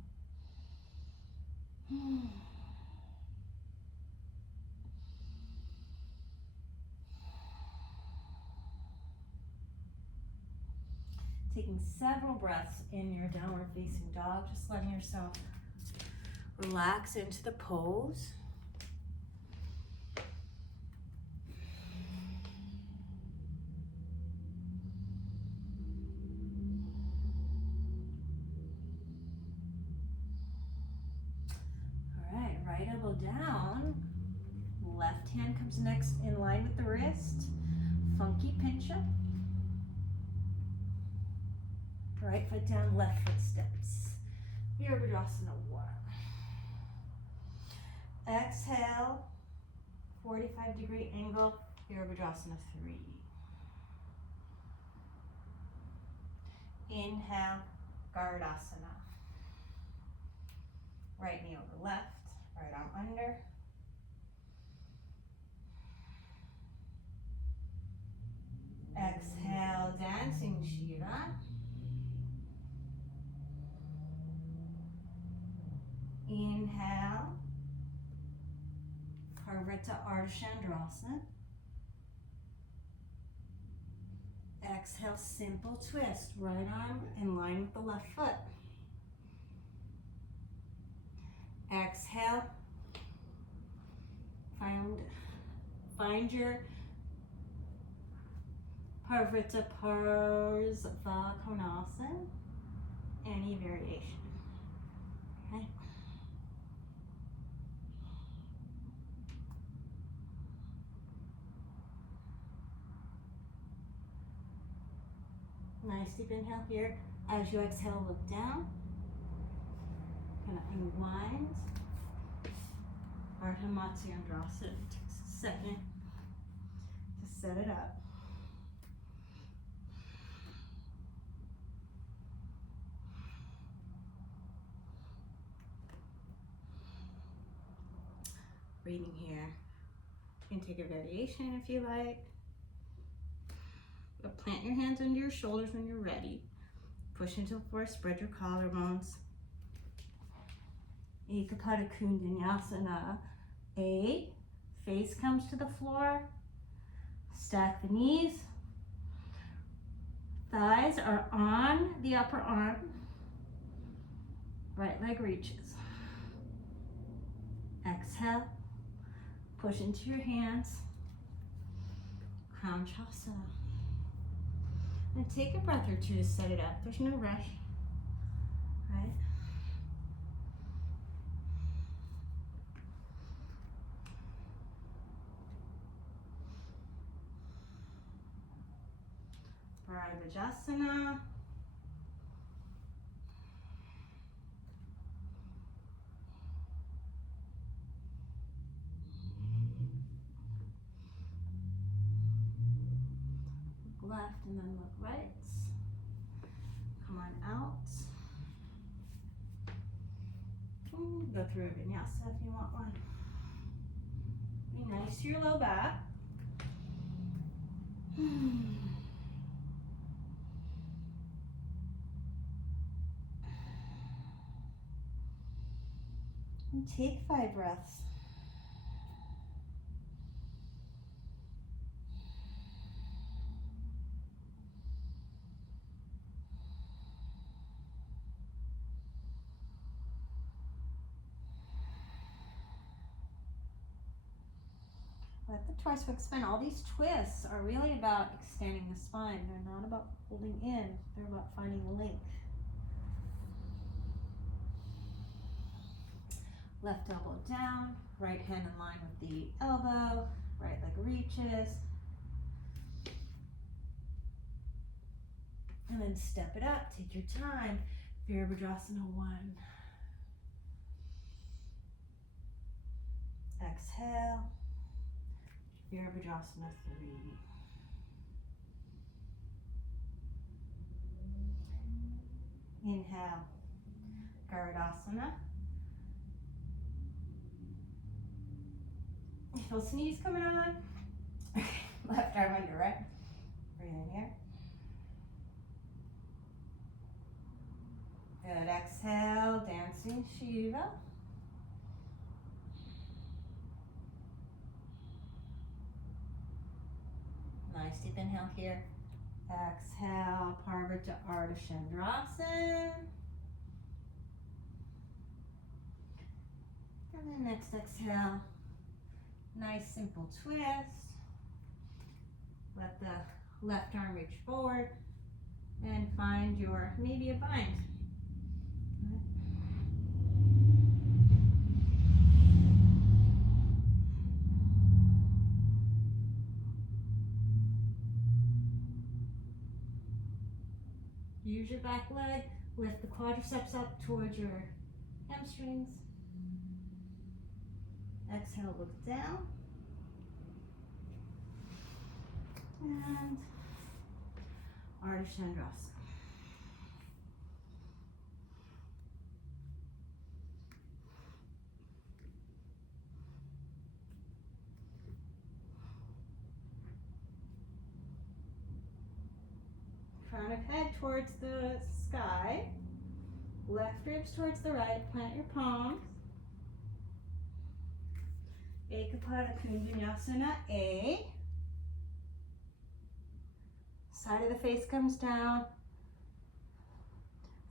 Taking several breaths in your downward facing dog, just letting yourself relax into the pose. All right, right elbow down. Left hand comes next in line with the wrist. Funky pinch up. Right foot down, left foot steps. Viparita 1. Exhale, 45-degree angle, Viparita 3. Inhale, Gardasana. Right knee over left, right arm under. Exhale, dancing Shiva. Inhale, Viparita Ardha Chandrasana. Exhale, simple twist. Right arm in line with the left foot. Exhale. Find your Viparita Parsvakonasana. Any variation. Okay. Nice deep inhale here. As you exhale, look down. Kind of unwind. Ardha Matsyendrasana. It takes a second to set it up. Breathing here. You can take a variation if you like. But plant your hands under your shoulders when you're ready. Push into the floor, spread your collarbones. Ekapada Kundanyasana A. Face comes to the floor. Stack the knees. Thighs are on the upper arm. Right leg reaches. Exhale. Push into your hands. Crown Chasana. And take a breath or two to set it up. There's no rush, right? Devaduuta. Look left and then look right. Come on out. Go through a vinyasa if you want one. Be nice to your low back. And take 5 breaths. Let the torso expand. All these twists are really about extending the spine. They're not about holding in. They're about finding the link. Left elbow down, right hand in line with the elbow, right leg reaches. And then step it up, take your time. Viparita 1. Exhale. Viparita 3. Inhale, Dandasana. You feel sneeze coming on? Left arm under, right? Breathe in here. Good, exhale, dancing Shiva. Nice deep inhale here. Exhale, Viparita. And then next exhale, nice simple twist. Let the left arm reach forward and find your, maybe a bind. Use your back leg, lift the quadriceps up towards your hamstrings. Exhale, look down. And Ardha. Crown of head towards the sky. Left ribs towards the right. Plant your palms. Ekapada Vinyasa A. Side of the face comes down.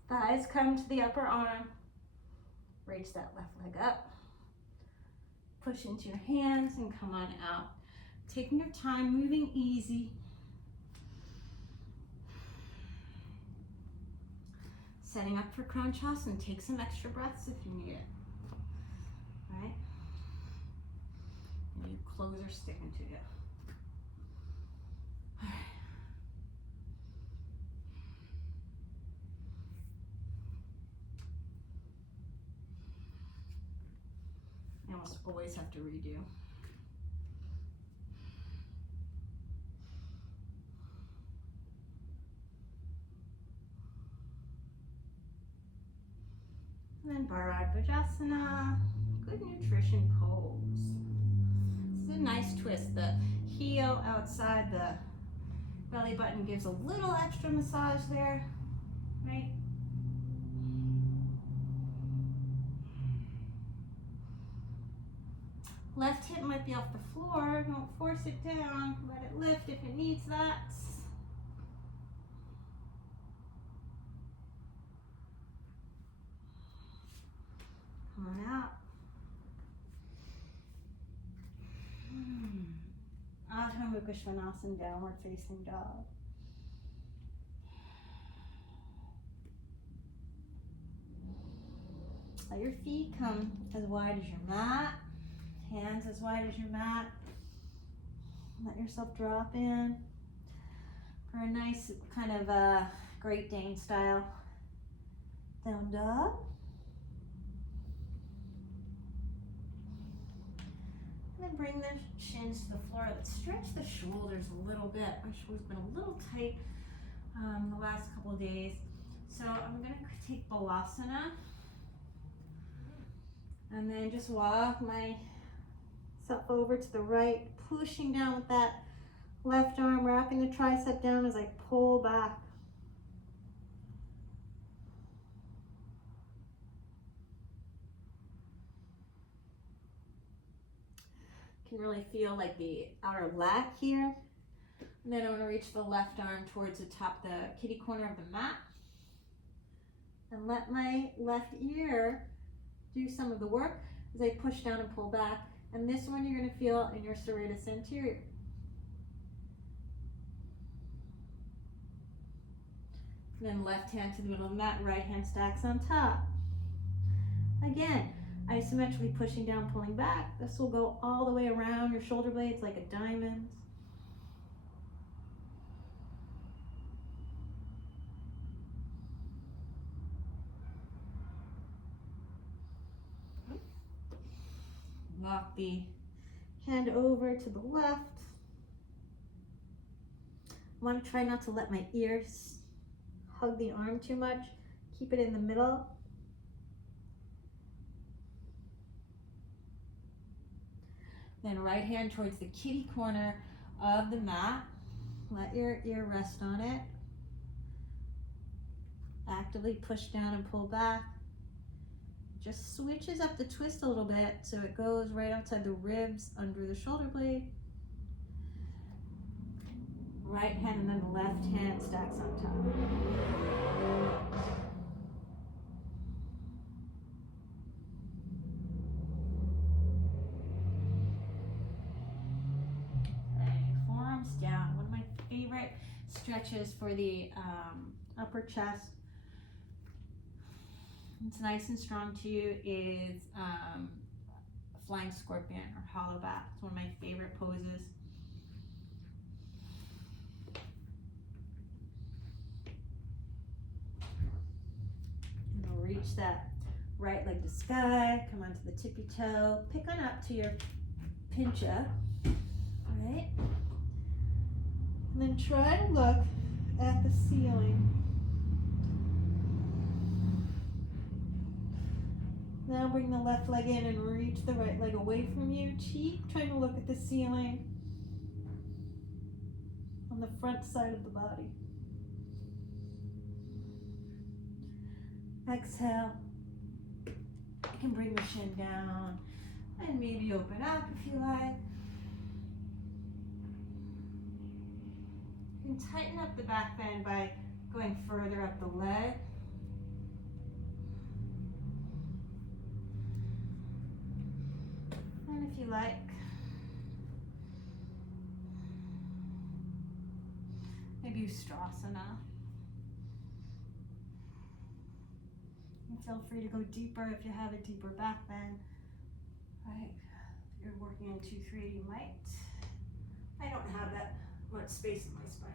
Thighs come to the upper arm. Reach that left leg up. Push into your hands and come on out. Taking your time, moving easy. Setting up for Chanukah, take some extra breaths if you need it. All right? And your clothes are sticking to you. All right. I almost always have to redo. And then Devaduuta, good nutrition pose. This is a nice twist. The heel outside the belly button gives a little extra massage there, right? Left hip might be off the floor. Don't force it down. Let it lift if it needs that. Come on out. Asana, downward facing dog. Let your feet come as wide as your mat. Hands as wide as your mat. Let yourself drop in. for a nice kind of Great Dane style down dog. And then bring the shins to the floor. Let's stretch the shoulders a little bit. My shoulder's been a little tight the last couple of days. So I'm gonna take Balasana and then just walk myself over to the right, pushing down with that left arm, wrapping the tricep down as I pull back. Can really feel like the outer lat here. And then I'm going to reach the left arm towards the top, the kitty corner of the mat. And let my left ear do some of the work as I push down and pull back. And this one you're going to feel in your serratus anterior. And then left hand to the middle of the mat, right hand stacks on top. Again, isometrically pushing down, pulling back. This will go all the way around your shoulder blades like a diamond. Lock the hand over to the left. I want to try not to let my ears hug the arm too much. Keep it in the middle. Then right hand towards the kitty corner of the mat. Let your ear rest on it. Actively push down and pull back. Just switches up the twist a little bit so it goes right outside the ribs under the shoulder blade. Right hand and then the left hand stacks on top. Forearms down. One of my favorite stretches for the upper chest. It's nice and strong too is flying scorpion or hollow back. It's one of my favorite poses. And we'll reach that right leg to sky, come onto the tippy toe, pick on up to your pincha, right? And then try to look at the ceiling. Now bring the left leg in and reach the right leg away from you. Keep trying to look at the ceiling on the front side of the body. Exhale. You can bring the shin down and maybe open up if you like. You can tighten up the back bend by going further up the leg. And if you like, maybe Ustrasana. And feel free to go deeper if you have a deeper back bend. Right, if you're working in 2-3, you might. I don't have that much space in my spine.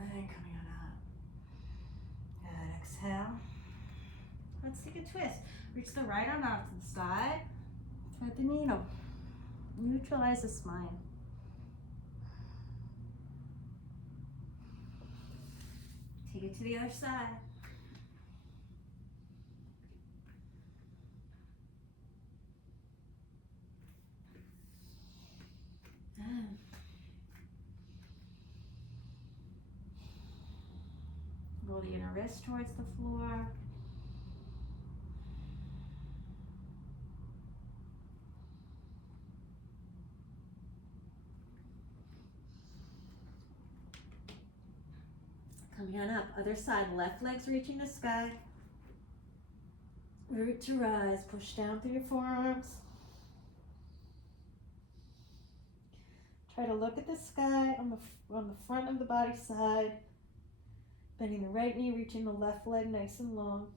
And coming on up. Good, exhale. Let's take a twist. Reach the right arm out to the side. Thread the needle. Neutralize the spine. Take it to the other side. And roll the inner wrist towards the floor. Coming on up, other side, left leg's reaching the sky. Root to rise, push down through your forearms. Try to look at the sky on the front of the body side. Bending the right knee, reaching the left leg nice and long.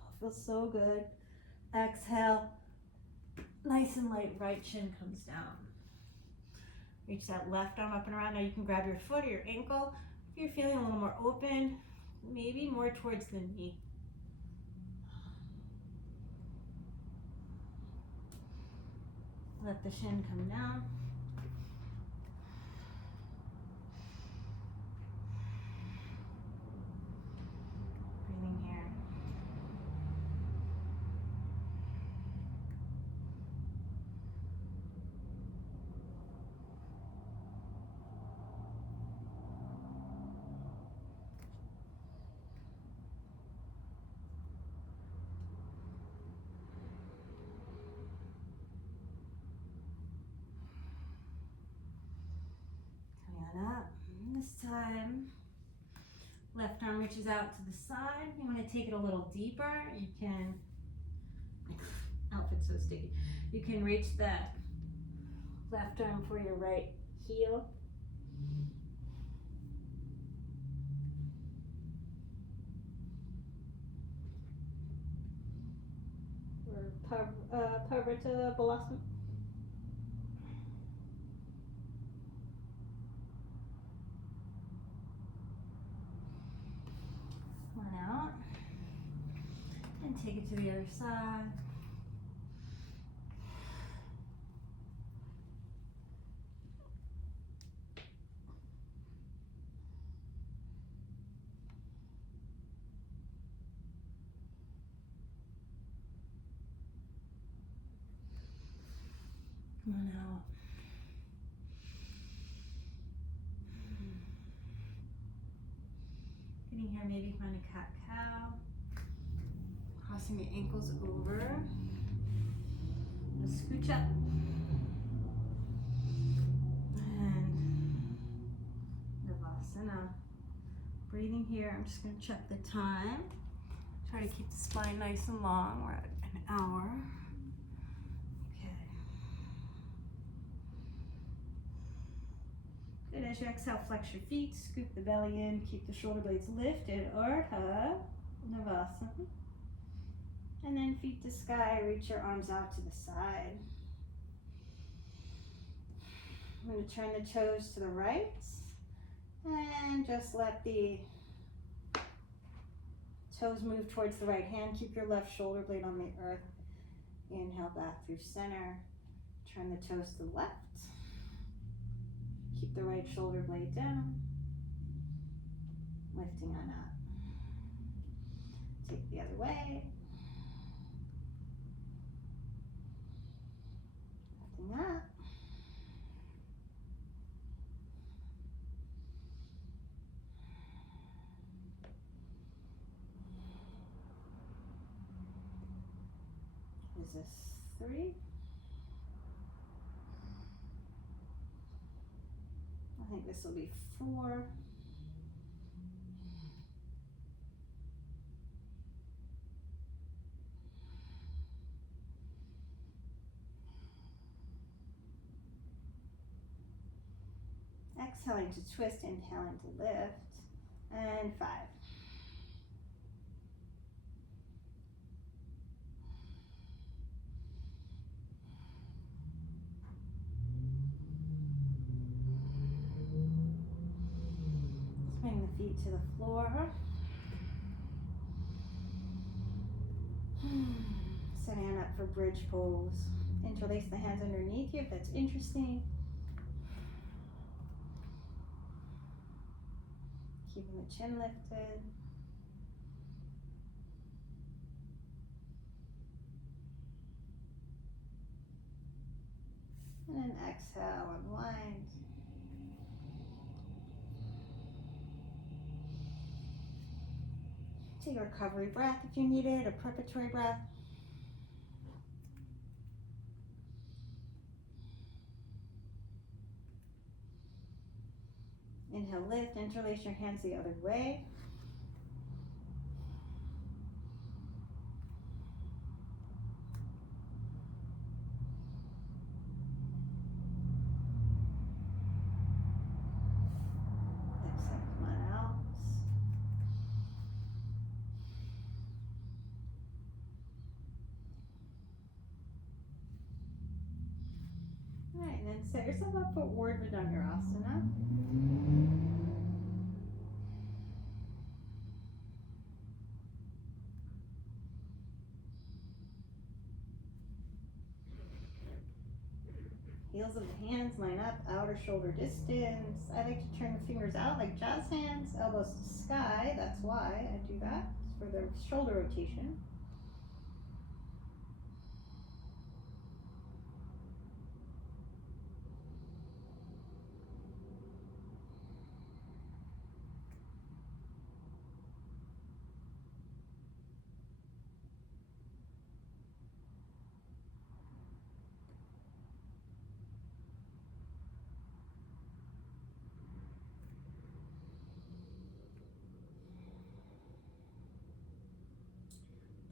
Oh, feels so good. Exhale, nice and light, right shin comes down. Reach that left arm up and around. Now you can grab your foot or your ankle. If you're feeling a little more open, maybe more towards the knee. Let the shin come down. Breathing here. Coming on up. This time, left arm reaches out to the side. You want to take it a little deeper. You can, outfit's so sticky. You can reach that left arm for your right heel. Or Viparita Balasana. One out. And take it to the other side. One out. Getting here, maybe find a cat-cow. Crossing the ankles over. Just scooch up. And Navratri. Breathing here. I'm just going to check the time. Try to keep the spine nice and long. We're at an hour. Okay. Good. As you exhale, flex your feet, scoop the belly in, keep the shoulder blades lifted. Ardha Navasana. And then feet to sky, reach your arms out to the side. I'm going to turn the toes to the right and just let the toes move towards the right hand. Keep your left shoulder blade on the earth. Inhale back through center. Turn the toes to the left. Keep the right shoulder blade down. Lifting on up. Take the other way. Lifting up. Is this 3? I think this will be 4. Exhaling to twist, inhaling to lift, and 5. Bring the feet to the floor. Setting up for bridge pose. Interlace the hands underneath you if that's interesting. Keeping the chin lifted. And then exhale, unwind. Take a recovery breath if you need it, a preparatory breath. Inhale, lift, interlace your hands the other way. Exhale, come on out. And set yourself up for Dandasana. Heels of the hands line up, outer shoulder distance. I like to turn the fingers out like jazz hands, elbows to sky. That's why I do that. It's for the shoulder rotation.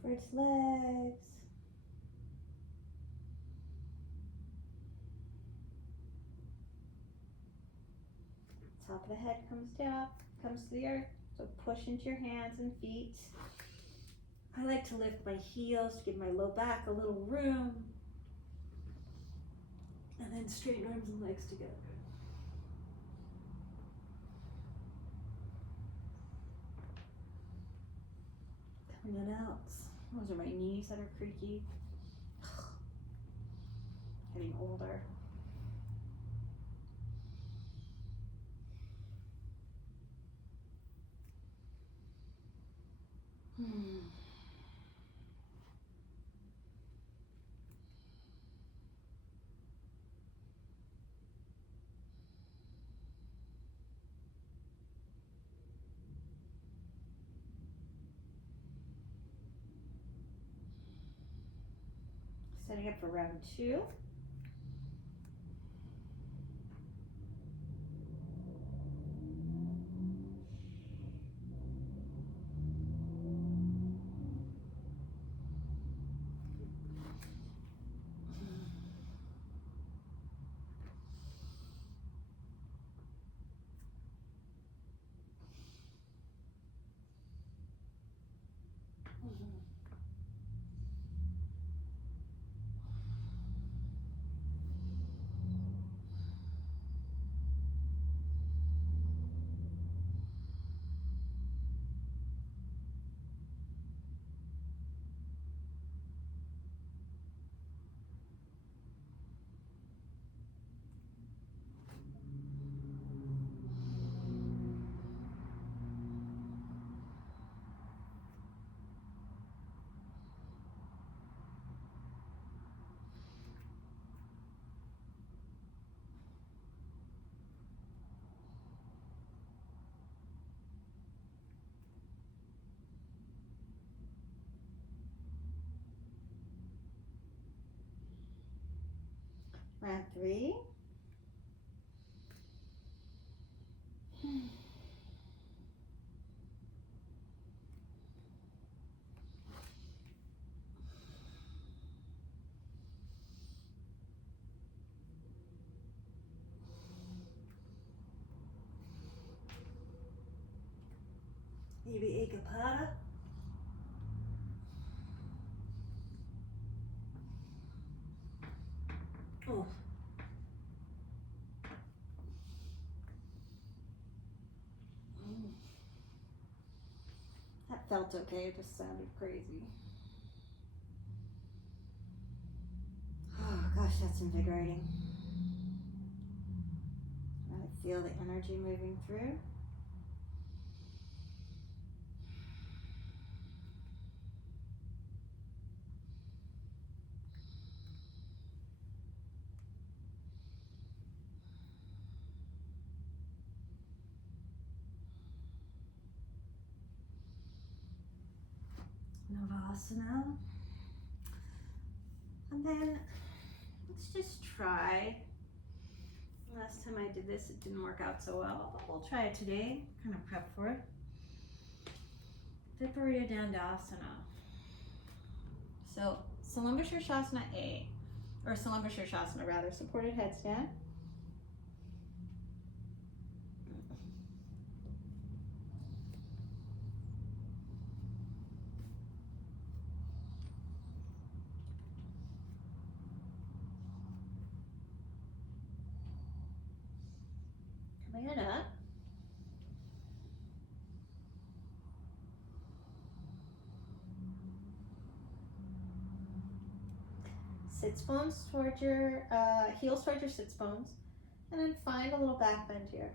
Bridge legs. Top of the head comes down, comes to the earth. So push into your hands and feet. I like to lift my heels to give my low back a little room. And then straighten arms and legs together. Coming out. Those are my knees that are creaky. Getting older. Setting up for round 2. Round 3. Maybe Viparita. Oh. That felt okay, it just sounded crazy. Oh gosh, that's invigorating. I feel the energy moving through. Navratri. And then let's just try. Last time I did this, it didn't work out so well, but we'll try it today. Kind of prep for it. Viparita Dandasana. So Salambha A, or Salambha rather, supported headstand. Plan up. Sits bones towards your, heels towards your sits bones. And then find a little back bend here.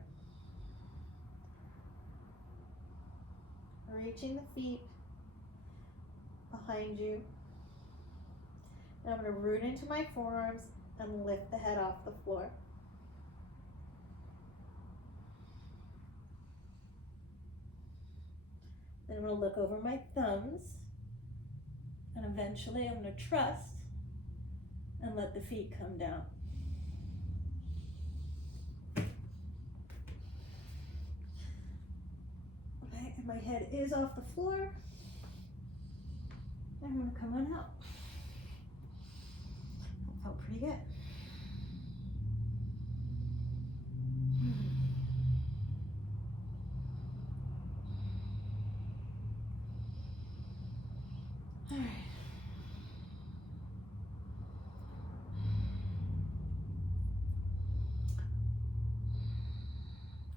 Reaching the feet behind you. And I'm going to root into my forearms and lift the head off the floor. Then I'm going to look over my thumbs. And eventually I'm going to trust and let the feet come down. Okay, and my head is off the floor. I'm going to come on out. That felt pretty good. All right.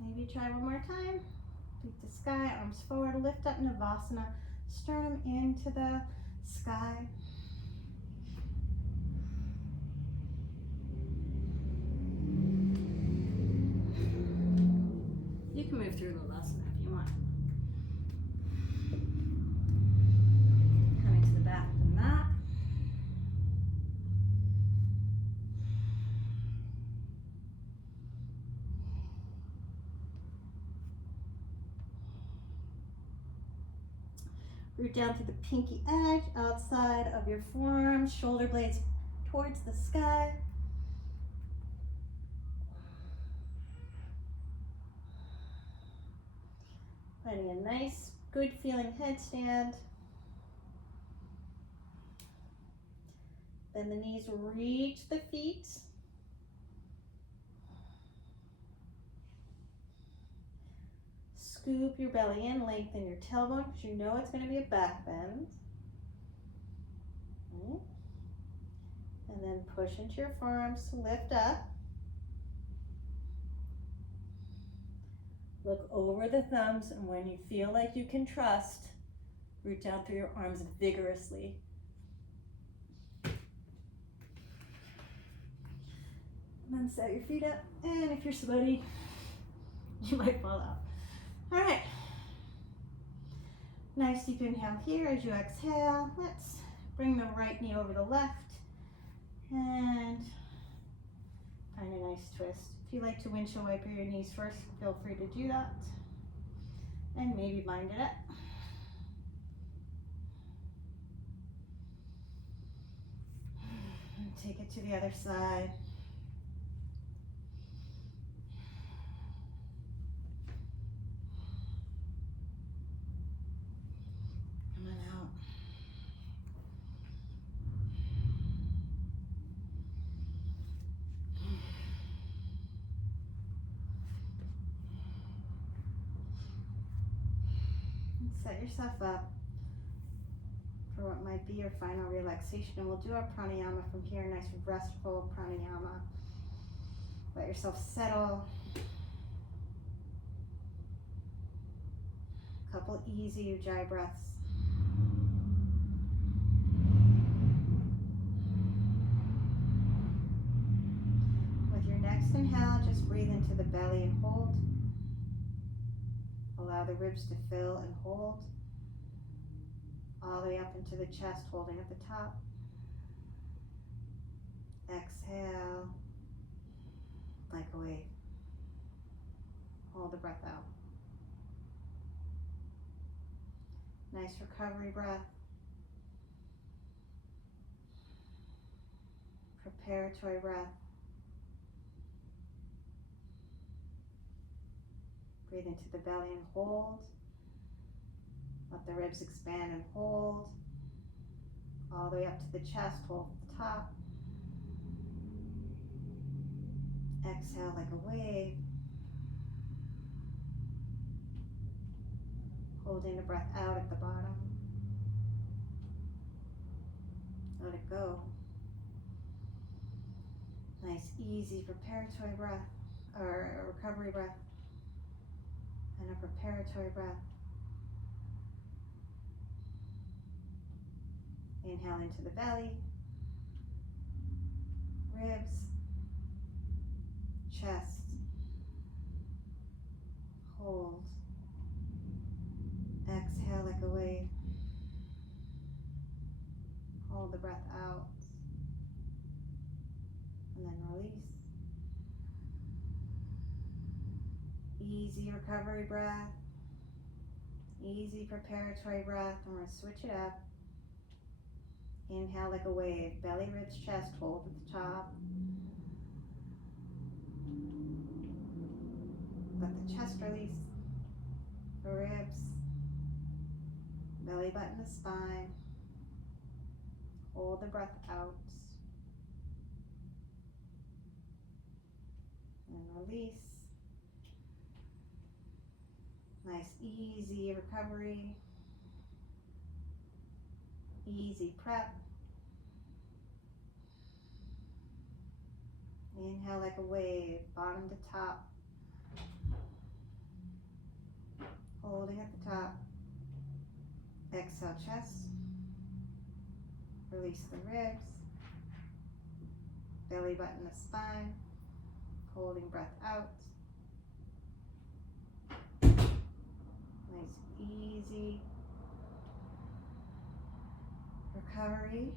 Maybe try one more time. Feet to sky, arms forward, lift up Navasana, sternum into the sky. You can move through Lavasana if you want. Coming to the back of the mat. Root down through the pinky edge, outside of your forearms, shoulder blades towards the sky. Finding a nice, good feeling headstand. Then the knees reach the feet. Scoop your belly in, lengthen your tailbone because you know it's going to be a back bend. And then push into your forearms to lift up. Look over the thumbs, and when you feel like you can trust, root down through your arms vigorously. And then set your feet up, and if you're sweaty, you might fall out. All right. Nice deep inhale here as you exhale. Let's bring the right knee over the left and find a nice twist. If you like to windshield wiper your knees first, feel free to do that. And maybe bind it up. And take it to the other side. Come on out. Set yourself up for what might be your final relaxation, and we'll do our pranayama from here. Nice restful pranayama. Let yourself settle. A couple easy ujjayi breaths. With your next inhale, just breathe into the belly and hold. Allow the ribs to fill and hold. All the way up into the chest, holding at the top. Exhale, like a wave. Hold the breath out. Nice recovery breath. Preparatory breath. Breathe into the belly and hold. Let the ribs expand and hold. All the way up to the chest, hold at the top. Exhale like a wave. Holding the breath out at the bottom. Let it go. Nice, easy, preparatory breath, or recovery breath. and a preparatory breath. Inhale into the belly, ribs, chest, hold. Exhale like a wave. Hold the breath out, and then release. Easy recovery breath, easy preparatory breath, and we're going to switch it up. Inhale like a wave, belly, ribs, chest, hold at the top. Let the chest release, the ribs, belly button the spine. Hold the breath out. And release. Nice easy recovery. Easy prep. Inhale like a wave, bottom to top. Holding at the top. Exhale, chest. Release the ribs. Belly button the spine. Holding breath out. Nice easy recovery.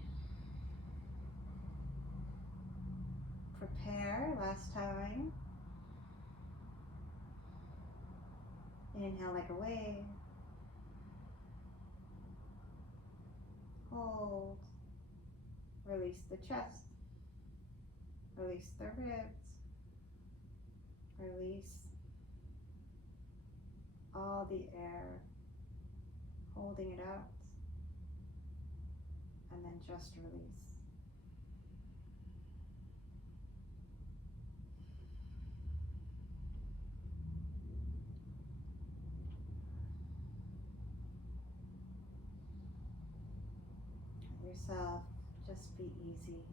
Prepare, last time. Inhale like a wave. Hold. Release the chest. Release the ribs. Release all the air. Holding it out. And then just release. Let yourself just be easy.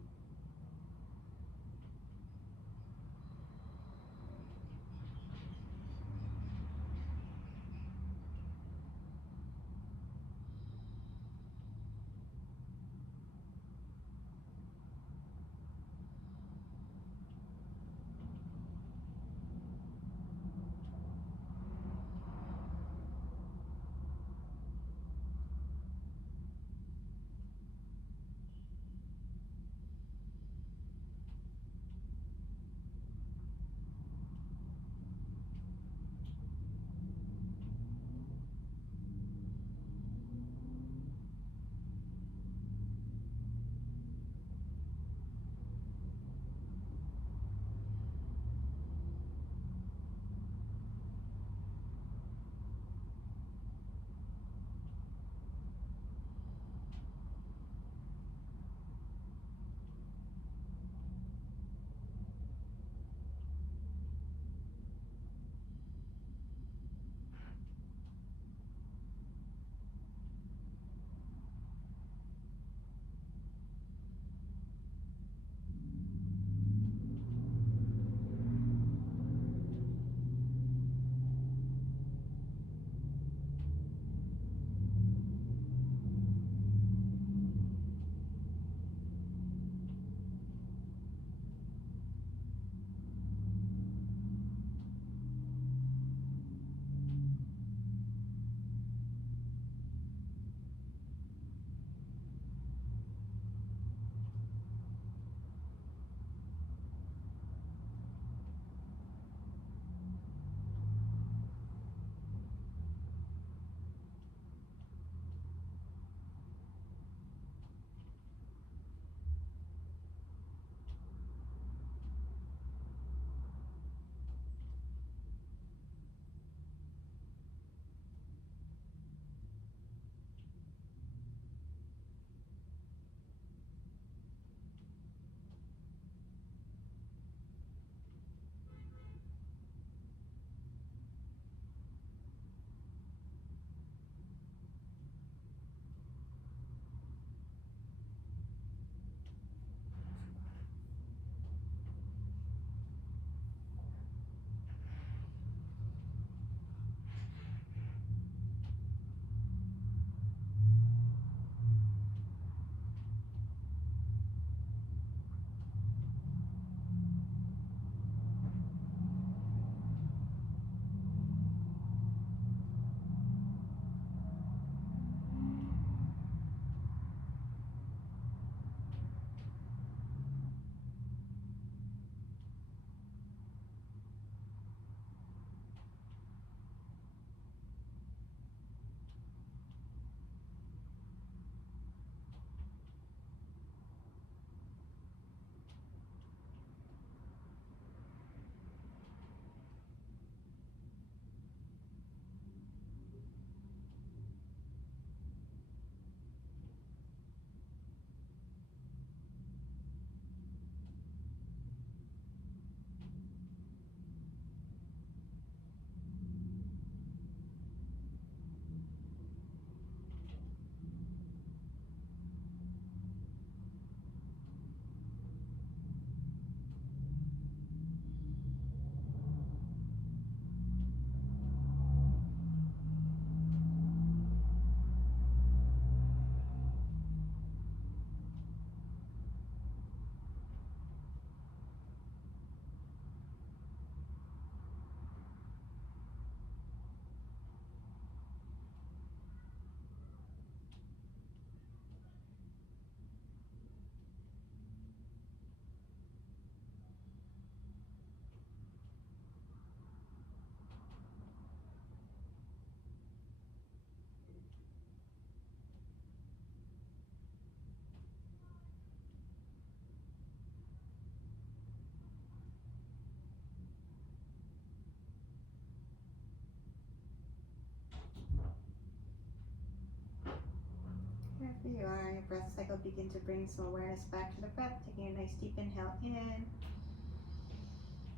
breath cycle, begin to bring some awareness back to the breath, taking a nice deep inhale in.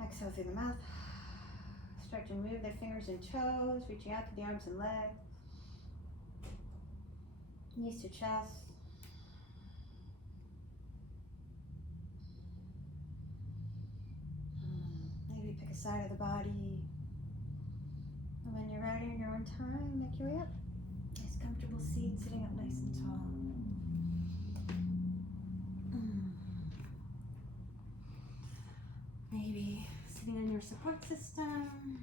Exhale through the mouth. Start to move their fingers and toes, reaching out to the arms and legs. Knees to chest. Maybe pick a side of the body. And when you're ready in your own time, make your way up. Nice comfortable seat, sitting up nice and tall. Maybe sitting on your support system.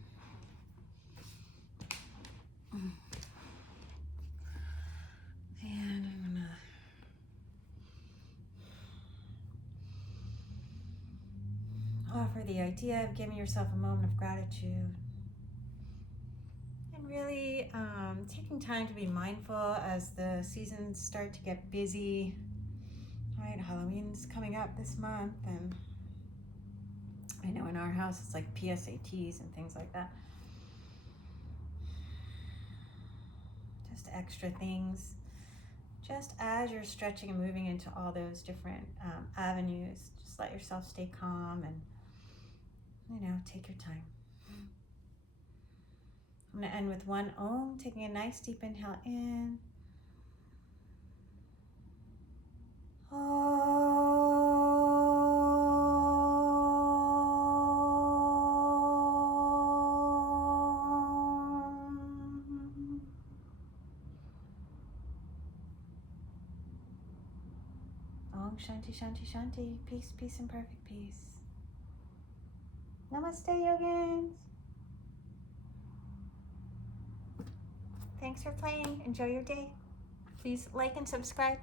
And I'm gonna offer the idea of giving yourself a moment of gratitude. And really taking time to be mindful as the seasons start to get busy. Right, Halloween's coming up this month, and I know in our house it's like PSATs and things like that. Just extra things. Just as you're stretching and moving into all those different avenues, just let yourself stay calm and, take your time. I'm going to end with one Om, taking a nice deep inhale in. Om Shanti Shanti Shanti. Peace, peace, and perfect peace. Namaste, yogins. Thanks for playing. Enjoy your day. Please like and subscribe.